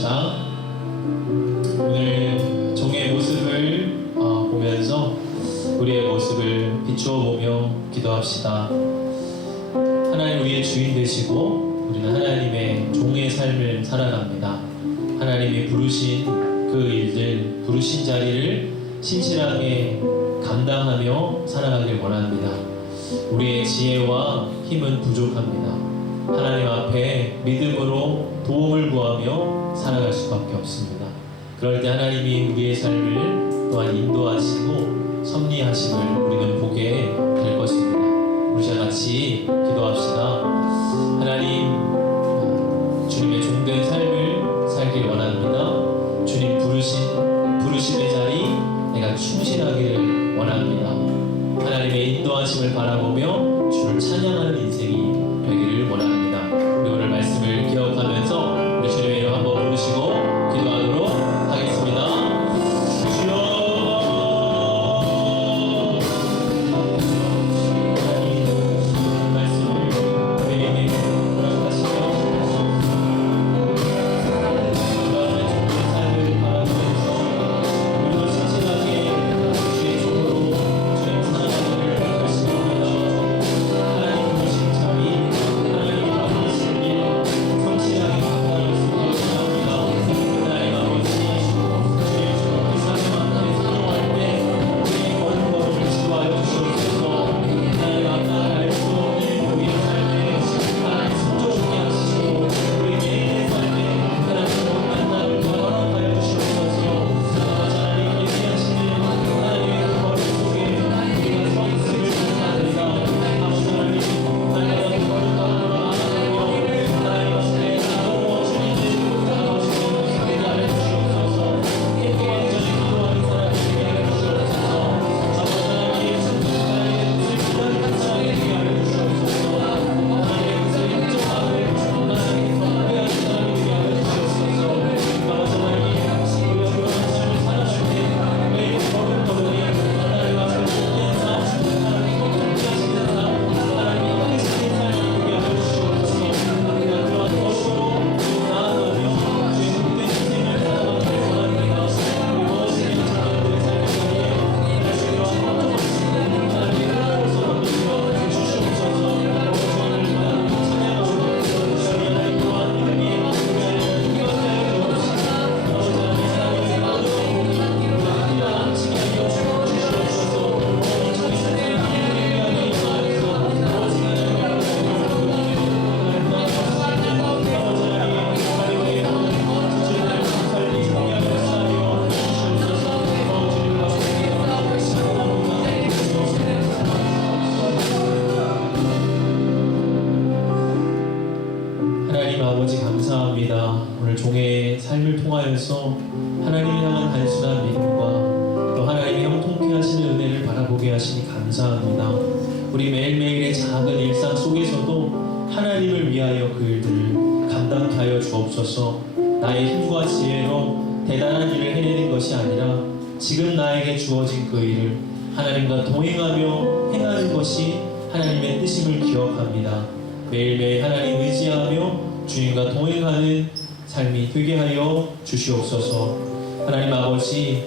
기도합시다. 오늘 종의 모습을 보면서 우리의 모습을 비추어 보며 기도합시다. 하나님 우리의 주인 되시고 우리는 하나님의 종의 삶을 살아갑니다. 하나님이 부르신 그 일들, 부르신 자리를 신실하게 감당하며 살아가길 원합니다. 우리의 지혜와 힘은 부족합니다. 하나님 앞에 믿음으로 도움을 구하며 살아갈 수밖에 없습니다. 그럴 때 하나님이 우리의 삶을 또한 인도하시고 섭리하심을 우리는 보게 될 것입니다. 우리 다 같이 기도합시다. 하나님, 주님의 종된 삶을 살길 원합니다. 주님 부르심의 자리 내가 충실하기를 원합니다. 하나님의 인도하심을 바라보며 주를 찬양하는 인생이 되기를 원합니다. 우리 오늘 말씀을 기억하면서 우리 주님의 이름 한번 부르시고 기도하도록 하겠습니다. 주여, 하나님 말씀을 우리에게 허락하시며 주님의 삶을 바라보면서 우리도 신실하게 주의 종으로 주님 사랑하기를 결심합니다. 하나님 부르신 자리, 하나님 받으신 일 성실하게 감당할 수 있게 원합니다. 하나님 아버지, 주의 그 사명 앞에 사용할 때 우리의 걸음걸음을 지도하여 주시옵소서. 하나님 앞에 수 없는 우리의 삶에 하나님 숨겨주게 하시고 우리 매일의 삶에 하나님 만남을 더 허락하여 주시옵소서. 하나님 예비하시는 하나님의 그 걸음 속에 우리가 서 있음을 감사드리다. 아버지 하나님, 하나님의 걸음걸음을 나아가며 하나님 앞에 나아가고 주님을 나아가시는 모습에 나를 주시옵소서. 깨끗 완전히 기도하는 사람이 되게 하여 주시옵소서. 아버지 하나님, 하나님의 뜻을 기다리는 사람이 되게 하여 주시옵소서. 하나님의 뜻을 인정하고 하나님께 경배하는 사람이 되게 하여 주시옵소서. 아버지 하나님, 우리가 그런 삶을 살아갈 때 매일 걸음걸음이 하나님 앞에 쏟는 삶, 하나님과 함께하시는 삶, 하나님과 함께하시는 삶이 되게 하여 주시옵소서. 우리가 그런 걸음으로 나아가며 주의 복된 인생을 살아가기를 원합니다. 우리 모든 인생들의 삶의 자리에 다시 그러한 걱정 없이 하나님의 뜻을 선언하며 주시옵소서. 오늘 하나님을 찬양하고 저희 하나님 또한 믿음이 우리 안에 힘을 주옵소서. 아버지 하나님, 하나님의 모든 복이 우리 안에 함께 하여 주시옵소서. 오늘 저희 삶의 힘을 위하여 임하여서 아버지 하나님, 하나님 아버지 감사합니다. 오늘 종의 삶을 통하여서 하나님을 향한 단순한 믿음과 또 하나님의 형통케 하시는 은혜를 바라보게 하시니 감사합니다. 우리 매일매일의 작은 일상 속에서도 하나님을 위하여 그 일들을 감당케 하여 주옵소서. 나의 힘과 지혜로 대단한 일을 해내는 것이 아니라 지금 나에게 주어진 그 일을 하나님과 동행하며 행하는 것이 하나님의 뜻임을 기억합니다. 매일매일 하나님 의지하며 주님과 동행하는 삶이 되게 하여 주시옵소서. 하나님 아버지,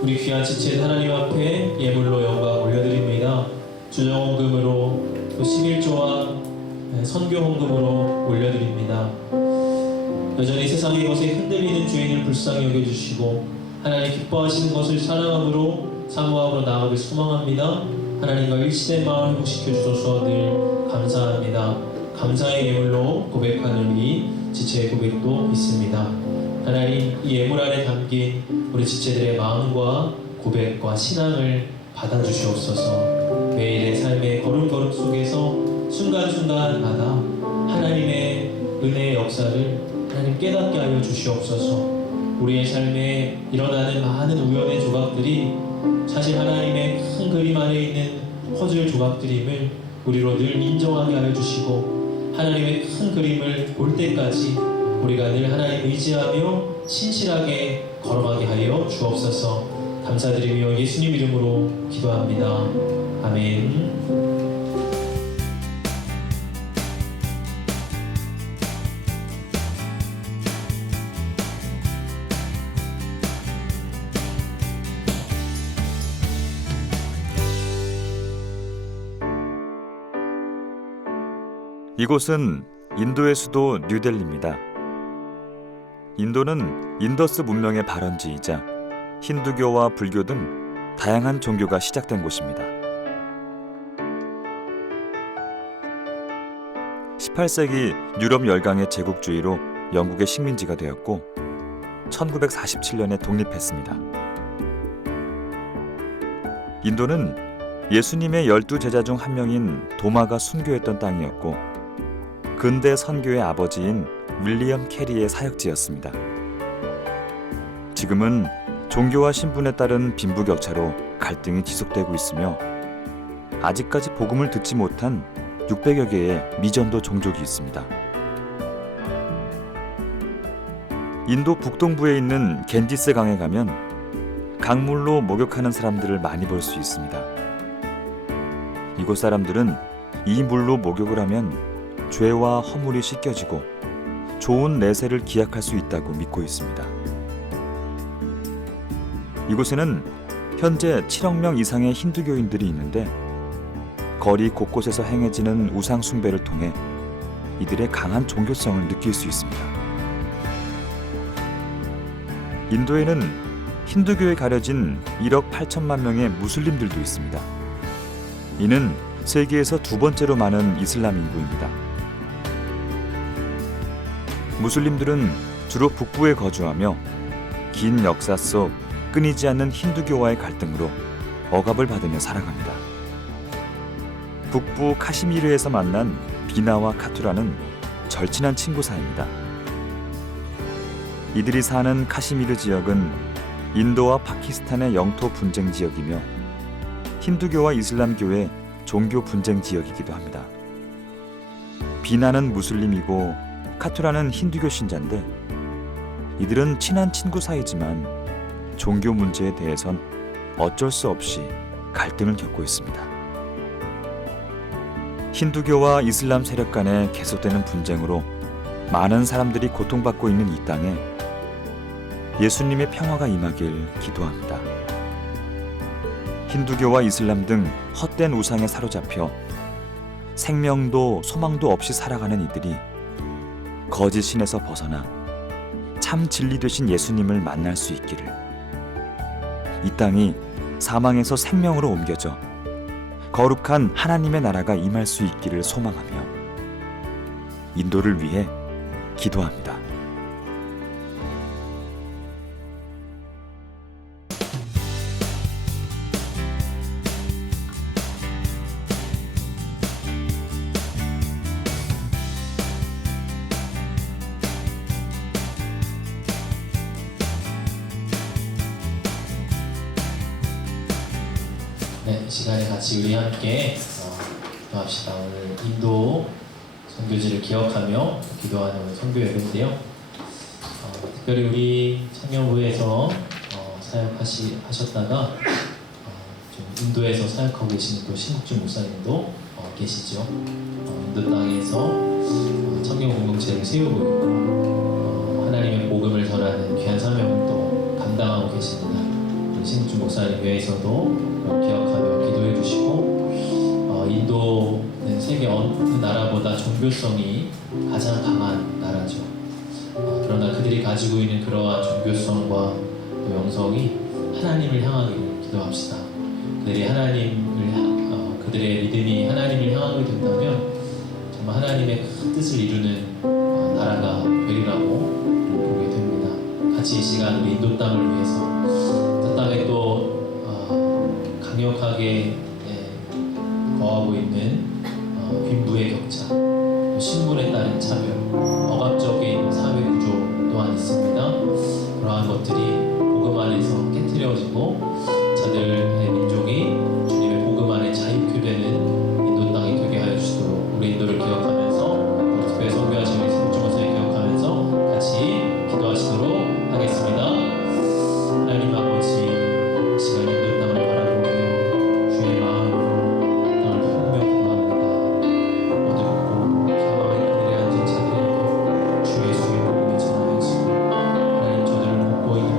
우리 귀한 지체 하나님 앞에 예물로 영광 올려드립니다. 주정헌금으로 또 11조와 선교헌금으로 올려드립니다. 여전히 세상의 것에 흔들리는 주인을 불쌍히 여겨주시고 하나님 기뻐하시는 것을 사랑함으로 사모함으로 나아가길 소망합니다. 하나님과 일치된 마음을 회복시켜 주셔서 늘 감사합니다. 감사의 예물로 고백하는 이 지체의 고백도 있습니다. 하나님, 이 예물 안에 담긴 우리 지체들의 마음과 고백과 신앙을 받아주시옵소서. 매일의 삶의 걸음걸음 속에서 순간순간마다 하나님의 은혜의 역사를 하나님 깨닫게 하여 주시옵소서. 우리의 삶에 일어나는 많은 우연의 조각들이 사실 하나님의 큰 그림 안에 있는 퍼즐 조각들임을 우리로 늘 인정하게 하여 주시고, 하나님의 큰 그림을 볼 때까지 우리가 늘 하나님 의지하며 신실하게 걸어가게 하여 주옵소서. 감사드리며 예수님 이름으로 기도합니다. 아멘. 이곳은 인도의 수도 뉴델리입니다. 인도는 인더스 문명의 발원지이자 힌두교와 불교 등 다양한 종교가 시작된 곳입니다. 18세기 유럽 열강의 제국주의로 영국의 식민지가 되었고 1947년에 독립했습니다. 인도는 예수님의 12제자 중 한 명인 도마가 순교했던 땅이었고 근대 선교의 아버지인 윌리엄 캐리의 사역지였습니다. 지금은 종교와 신분에 따른 빈부격차로 갈등이 지속되고 있으며 아직까지 복음을 듣지 못한 600여 개의 미전도 종족이 있습니다. 인도 북동부에 있는 겐지스 강에 가면 강물로 목욕하는 사람들을 많이 볼 수 있습니다. 이곳 사람들은 이 물로 목욕을 하면 죄와 허물이 씻겨지고 좋은 내세를 기약할 수 있다고 믿고 있습니다. 이곳에는 현재 7억 명 이상의 힌두교인들이 있는데 거리 곳곳에서 행해지는 우상 숭배를 통해 이들의 강한 종교성을 느낄 수 있습니다. 인도에는 힌두교에 가려진 1억 8천만 명의 무슬림들도 있습니다. 이는 세계에서 두 번째로 많은 이슬람 인구입니다. 무슬림들은 주로 북부에 거주하며 긴 역사 속 끊이지 않는 힌두교와의 갈등으로 억압을 받으며 살아갑니다. 북부 카시미르에서 만난 비나와 카투라는 절친한 친구 사이입니다. 이들이 사는 카시미르 지역은 인도와 파키스탄의 영토 분쟁 지역이며 힌두교와 이슬람교의 종교 분쟁 지역이기도 합니다. 비나는 무슬림이고 카투라는 힌두교 신자인데 이들은 친한 친구 사이지만 종교 문제에 대해선 어쩔 수 없이 갈등을 겪고 있습니다. 힌두교와 이슬람 세력 간의 계속되는 분쟁으로 많은 사람들이 고통받고 있는 이 땅에 예수님의 평화가 임하길 기도합니다. 힌두교와 이슬람 등 헛된 우상에 사로잡혀 생명도 소망도 없이 살아가는 이들이 거짓 신에서 벗어나 참 진리 되신 예수님을 만날 수 있기를, 이 땅이 사망에서 생명으로 옮겨져 거룩한 하나님의 나라가 임할 수 있기를 소망하며 인도를 위해 기도합니다. 네, 이 시간에 같이 우리 함께 기도합시다. 오늘 인도 선교지를 기억하며 기도하는 오늘 선교 예배인데요. 특별히 우리 청년부에서 사역하셨다가 좀 인도에서 사역하고 계시는 또 신국주 목사님도 계시죠. 인도 땅에서 청년 공동체를 세우고 있고 하나님의 복음을 전하는 귀한 사명을 또 감당하고 계십니다. 우리 신국주 목사님 외에서도 기억하며 기도해 주시고 인도는 세계 어느 나라보다 종교성이 가장 강한 나라죠. 그러나 그들이 가지고 있는 그러한 종교성과 또 영성이 하나님을 향하기를 기도합시다. 그들의 믿음이 하나님을 향하게 된다면 정말 하나님의 큰 뜻을 이루는 나라가 되리라고 보게 됩니다. 같이 이 시간 우리 인도 땅을 위해서 그 땅에 또 강력하게 거하고 있는 빈부의 격차, 신분에 따른 차별, 억압적인 사회 구조 또한 있습니다. 그러한 것들이 복음 안에서 깨트려지고 저들의 민족이 주님의 복음 안에 자유케 되는 인도 땅이 되게 하여 주시도록 우리 인도를 기억하면서 우리 특별히 선교하시는 신국주목사님 기억하면서 같이 기도하시도록 하겠습니다. 하나님 아버지, 이 시간 인도 땅을 바라보며 주의 마음으로 땅을 풍며 구합니다. 어둡고 사망의 그늘에 앉은 자들에게 주의 수의 복음을 전하여주시고 하나님 저들을 돕고 있는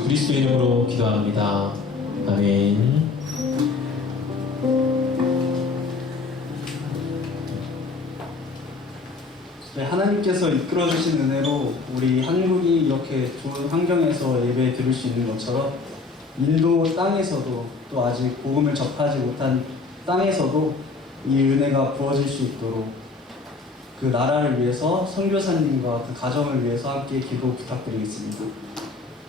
예수 그리스도 이름으로 기도합니다. 아멘. 네, 하나님께서 이끌어주신 은혜로 우리 한국이 이렇게 좋은 환경에서 예배 드릴 수 있는 것처럼 인도 땅에서도 또 아직 복음을 접하지 못한 땅에서도 이 은혜가 부어질 수 있도록 그 나라를 위해서 선교사님과 그 가정을 위해서 함께 기도 부탁드리겠습니다.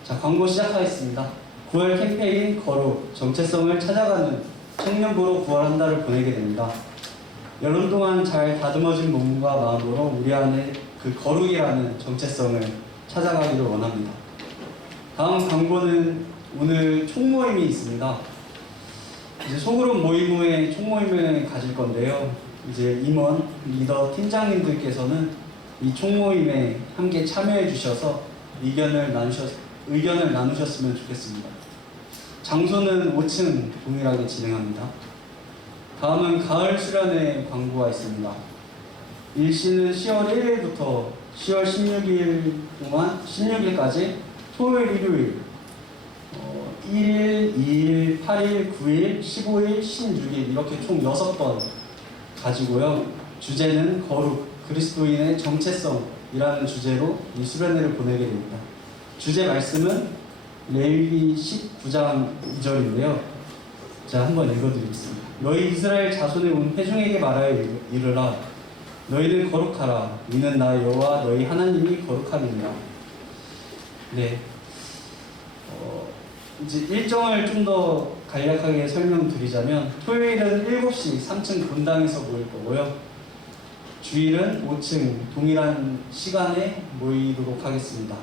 자, 광고 시작하겠습니다. 9월 캠페인 거룩, 정체성을 찾아가는 청년부로 9월 한 달을 보내게 됩니다. 여름 동안 잘 다듬어진 몸과 마음으로 우리 안에 그 거룩이라는 정체성을 찾아가기를 원합니다. 다음 광고는 오늘 총모임이 있습니다. 이제 소그룹 모임 후에 총모임을 가질 건데요. 이제 임원, 리더, 팀장님들께서는 이 총모임에 함께 참여해 주셔서 의견을 나누셨으면 좋겠습니다. 장소는 5층 동일하게 진행합니다. 다음은 가을 수련회 광고가 있습니다. 일시는 10월 1일부터 10월 16일 동안 16일까지 토요일, 일요일 1일, 2일, 8일, 9일, 15일, 16일 이렇게 총 6번 가지고요. 주제는 거룩, 그리스도인의 정체성이라는 주제로 이 수련회를 보내게 됩니다. 주제 말씀은 레위기 19장 2절인데요. 자, 한번 읽어드리겠습니다. 너희 이스라엘 자손에 온 회중에게 말하여 이르라. 너희는 거룩하라. 이는 나 여호와 너희 하나님이 거룩함이니라. 네. 이제 일정을 좀 더 간략하게 설명드리자면 토요일은 7시 3층 본당에서 모일 거고요. 주일은 5층 동일한 시간에 모이도록 하겠습니다.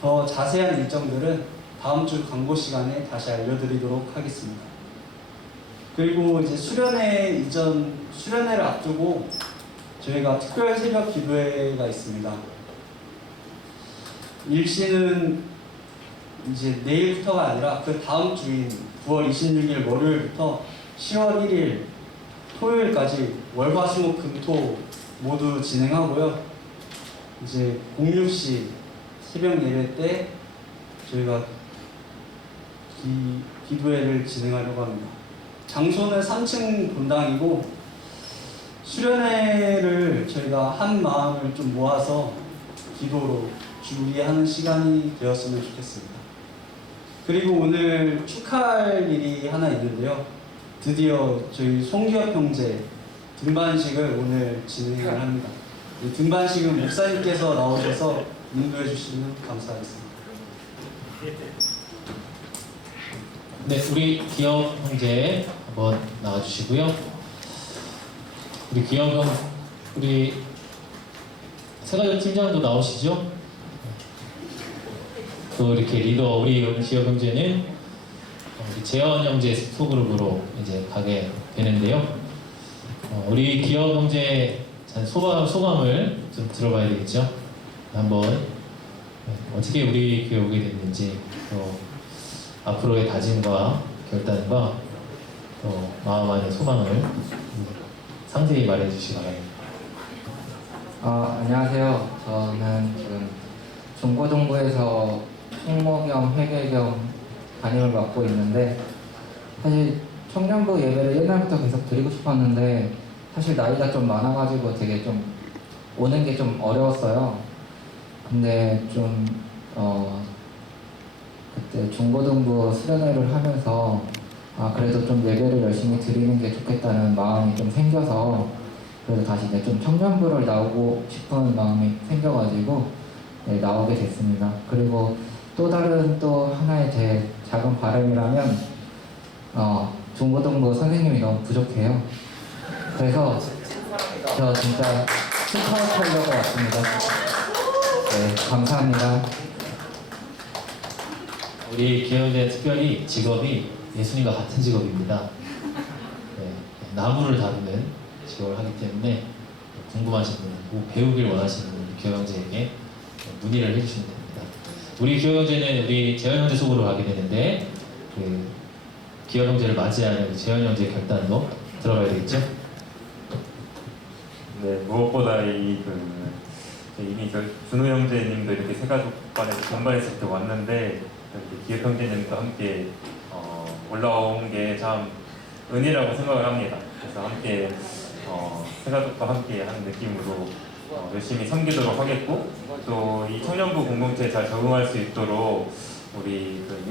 더 자세한 일정들은 다음 주 광고 시간에 다시 알려드리도록 하겠습니다. 그리고 이제 수련회를 앞두고 저희가 특별 새벽 기도회가 있습니다. 일시는 이제 내일부터가 아니라 그 다음 주인 9월 26일 월요일부터 10월 1일 토요일까지 월화수목금토 모두 진행하고요. 이제 06시 새벽 예배 때 저희가 기도회를 진행하려고 합니다. 장소는 3층 본당이고 수련회를 저희가 한 마음을 좀 모아서 기도로 준비하는 시간이 되었으면 좋겠습니다. 그리고 오늘 축하할 일이 하나 있는데요. 드디어 저희 송기엽 형제 등반식을 오늘 진행을 합니다. 이 등반식은 목사님께서 나오셔서 인도해 주시면 감사하겠습니다. 네, 우리 기업 형제 한번 나와주시고요. 우리 기업 형, 우리 세가족 팀장도 나오시죠? 또 이렇게 리더, 우리 기업 형제는 우리 재현 형제 소그룹으로 이제 가게 되는데요. 우리 기업 형제 소감을 좀 들어봐야 되겠죠? 한번 어떻게 우리 교회 오게 됐는지, 또 앞으로의 다짐과 결단과 또 마음 안의 소망을 상세히 말해 주시기 바랍니다. 안녕하세요. 저는 지금 중고등부에서 총무 겸 회계 겸 담임을 맡고 있는데, 사실 청년부 예배를 옛날부터 계속 드리고 싶었는데 사실 나이가 좀 많아가지고 되게 좀 오는 게 좀 어려웠어요. 근데 좀 그때 중고등부 수련회를 하면서 그래도 좀 예배를 열심히 드리는 게 좋겠다는 마음이 좀 생겨서, 그래도 다시 이제 좀 청년부를 나오고 싶은 마음이 생겨가지고 네, 나오게 됐습니다. 그리고 또 다른 또 하나의 제 작은 바람이라면 중고등부 선생님이 너무 부족해요. 그래서 저 진짜 스카우트 하려고 왔습니다. 네, 감사합니다. 우리 기업의 특별히 직업이 예수님과 같은 직업입니다. 네, 나무를 다루는 직업을 하기 때문에 궁금하신 분, 배우길 원하시는 분, 기업 형제에게 문의를 해주시면 됩니다. 우리 기업 형제는 우리 재현 형제 속으로 가게 되는데, 그 기업 형제를 맞이하는 재현 형제의 결단도 들어봐야 되겠죠? 네, 무엇보다 이미 준호 형제님도 이렇게 세가족반에서 전반했을 때 왔는데 기업 형제님과 함께 올라온 게 참 은혜라고 생각을 합니다. 그래서 함께 새가족과 함께 하는 느낌으로 열심히 섬기도록 하겠고, 또 이 청년부 공동체에 잘 적응할 수 있도록 우리 그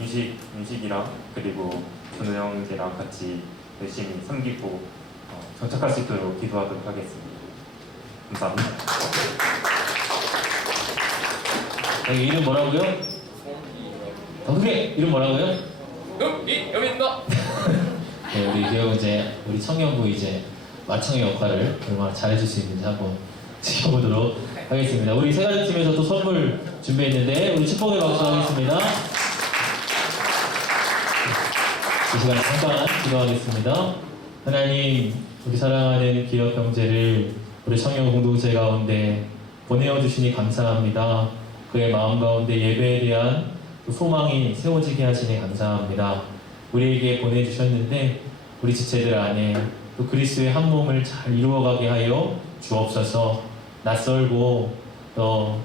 윤식이랑 그리고 준우 형제랑 같이 열심히 섬기고 정착할 수 있도록 기도하도록 하겠습니다. 감사합니다. 여기 이름 뭐라고요? 그게 이름 뭐라고요? 여민다. 네, 우리 기억 이제 우리 청년부 이제 마청의 역할을 얼마나 잘해줄 수 있는지 한번 지켜보도록 하겠습니다. 우리 세가지 팀에서 또 선물 준비했는데 우리 축복의 박수 하겠습니다. 이 시간 잠깐 기도하겠습니다. 하나님, 우리 사랑하는 기업 형제를 우리 청년 공동체 가운데 보내어 주시니 감사합니다. 그의 마음 가운데 예배에 대한 소망이 세워지게 하시니 감사합니다. 우리에게 보내주셨는데 우리 지체들 안에 또 그리스도의 한 몸을 잘 이루어가게 하여 주옵소서. 낯설고 또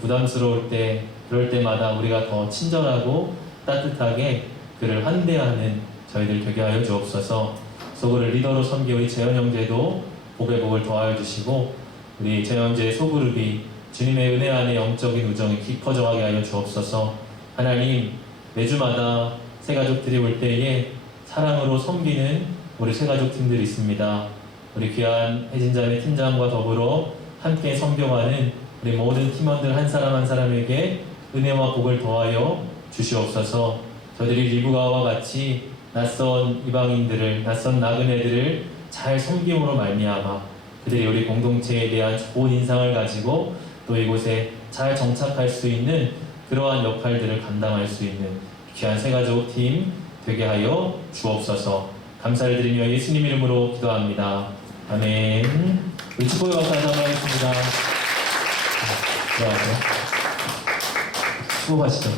부담스러울 때 그럴 때마다 우리가 더 친절하고 따뜻하게 그를 환대하는 저희들 되게 하여 주옵소서. 소그룹 리더로 섬기 우리 재현 형제도 복의 복을 더하여 주시고 우리 재현 형제의 소그룹이 주님의 은혜 안에 영적인 우정이 깊어져가게 하여 주옵소서. 하나님, 매주마다 새가족들이 올 때에 사랑으로 섬기는 우리 새가족 팀들이 있습니다. 우리 귀한 혜진자매 팀장과 더불어 함께 섬겨가는 우리 모든 팀원들 한 사람 한 사람에게 은혜와 복을 더하여 주시옵소서. 저들이 리브가와 같이 낯선 이방인들을, 낯선 나그네들을 잘 섬김으로 말미암아 그들이 우리 공동체에 대한 좋은 인상을 가지고 또 이곳에 잘 정착할 수 있는 그러한 역할들을 감당할 수 있는 귀한 새가족 팀 되게 하여 주옵소서. 감사를 드리며 예수님 이름으로 기도합니다. 아멘. 우리 축복의 박수 한번 하겠습니다. 들어가세요. 축복하시죠.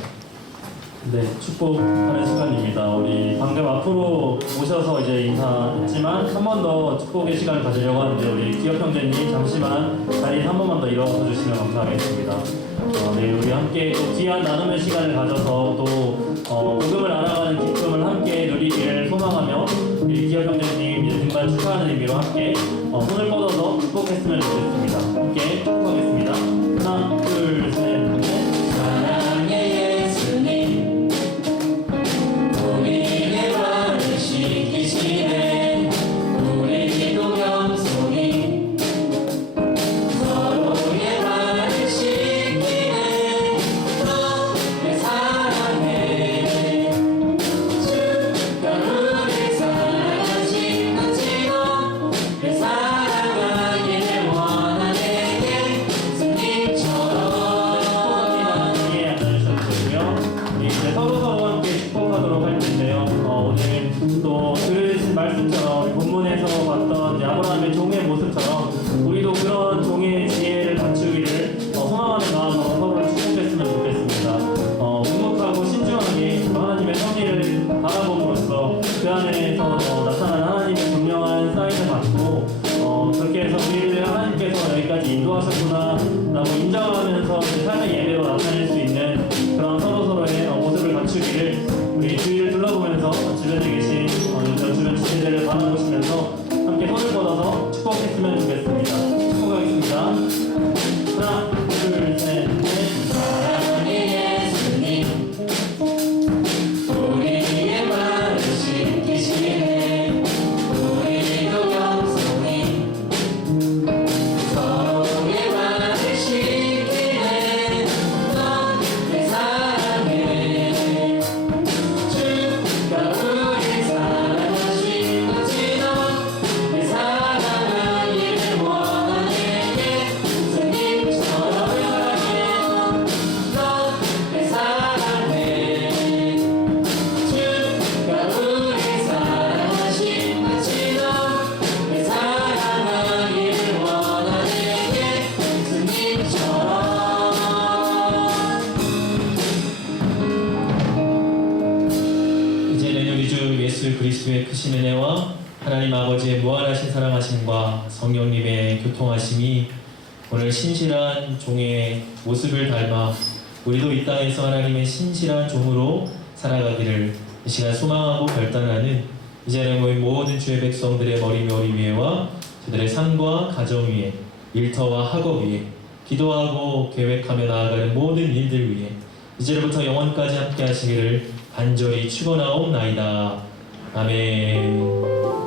네, 축복하는 시간입니다. 우리 방금 앞으로 오셔서 이제 인사했지만 한 번 더 축복의 시간을 가지려고 하는데 우리 기업 형제님 잠시만 자리 한 번만 더 일어서 주시면 감사하겠습니다. 네, 우리 함께 또 귀한 나눔의 시간을 가져서 또 복음을 알아가는 기쁨을 함께 누리기를 소망하며 우리 기업 형제님 이제 등반 축하하는 의미로 함께 손을 뻗어서 축복했으면 좋겠습니다. 함께 축복하겠습니다. 하나, 둘, 셋, 넷. 사랑의 예수님, 우리의 발을 씻기시네. 우리 기도 겸손히 서로의 발을 씻기네. 너를 사랑해. 주가 우리 사랑하신 것이 너를 사랑하기를 원하네. 예수님처럼. 함께 앉아주셨고요. 이제 서로 함께 축복하도록 할 텐데요. 오늘 또 들으신 말씀처럼 본문에서 봤던 이제 아브라함의 종의 모습처럼 우리도 그런 종의 지혜를 갖추기를 소망하는 마음으로 서로를 축복했으면 좋겠습니다. 묵묵하고 신중하게 하나님의 섭리를 바라봄으로써 그 안에서 나타나는 하나님의 분명한 사인을 받고 그렇게 해서 우리를 하나님께서 여기까지 인도하셨구나 라고 인정하면서 그 삶의 예배로 나타낼 수 있는 그런 서로서로의 모습을 갖추기를 우리 주위를 둘러보면서 주변에 계신 주변 지체들을 바라보시면서 함께 손을 뻗어서 축복했으면 좋겠습니다. 축복하겠습니다. 하나, 둘, 셋, 넷. 사랑의 예수님, 우리의 발을 씻기시네. 우리도 겸손히 서로의 발을 씻기네. 너를 사랑해. 주가 우리 사랑하신 것이 너를 사랑하기를 원하네. 예수님처럼 너를 사랑해. 주가 우리 사랑하신 것이 너를 사랑하기를 원하네. 예수님처럼. 이제는 우리 주 예수 그리스도의 크신 은혜와 하나님 아버지의 무한하신 사랑하심과 성령님의 교통하심이 오늘 신실한 종의 모습을 닮아 우리도 이 땅에서 하나님의 신실한 종으로 살아가기를 이 시간 소망하고 결단하는 이 자리에 모인 모든 주의 백성들의 머리 위에와 그들의 삶과 가정 위에, 일터와 학업 위에, 기도하고 계획하며 나아가는 모든 일들 위에 이제부터 영원까지 함께 하시기를 간절히 축원하옵나이다. 아멘.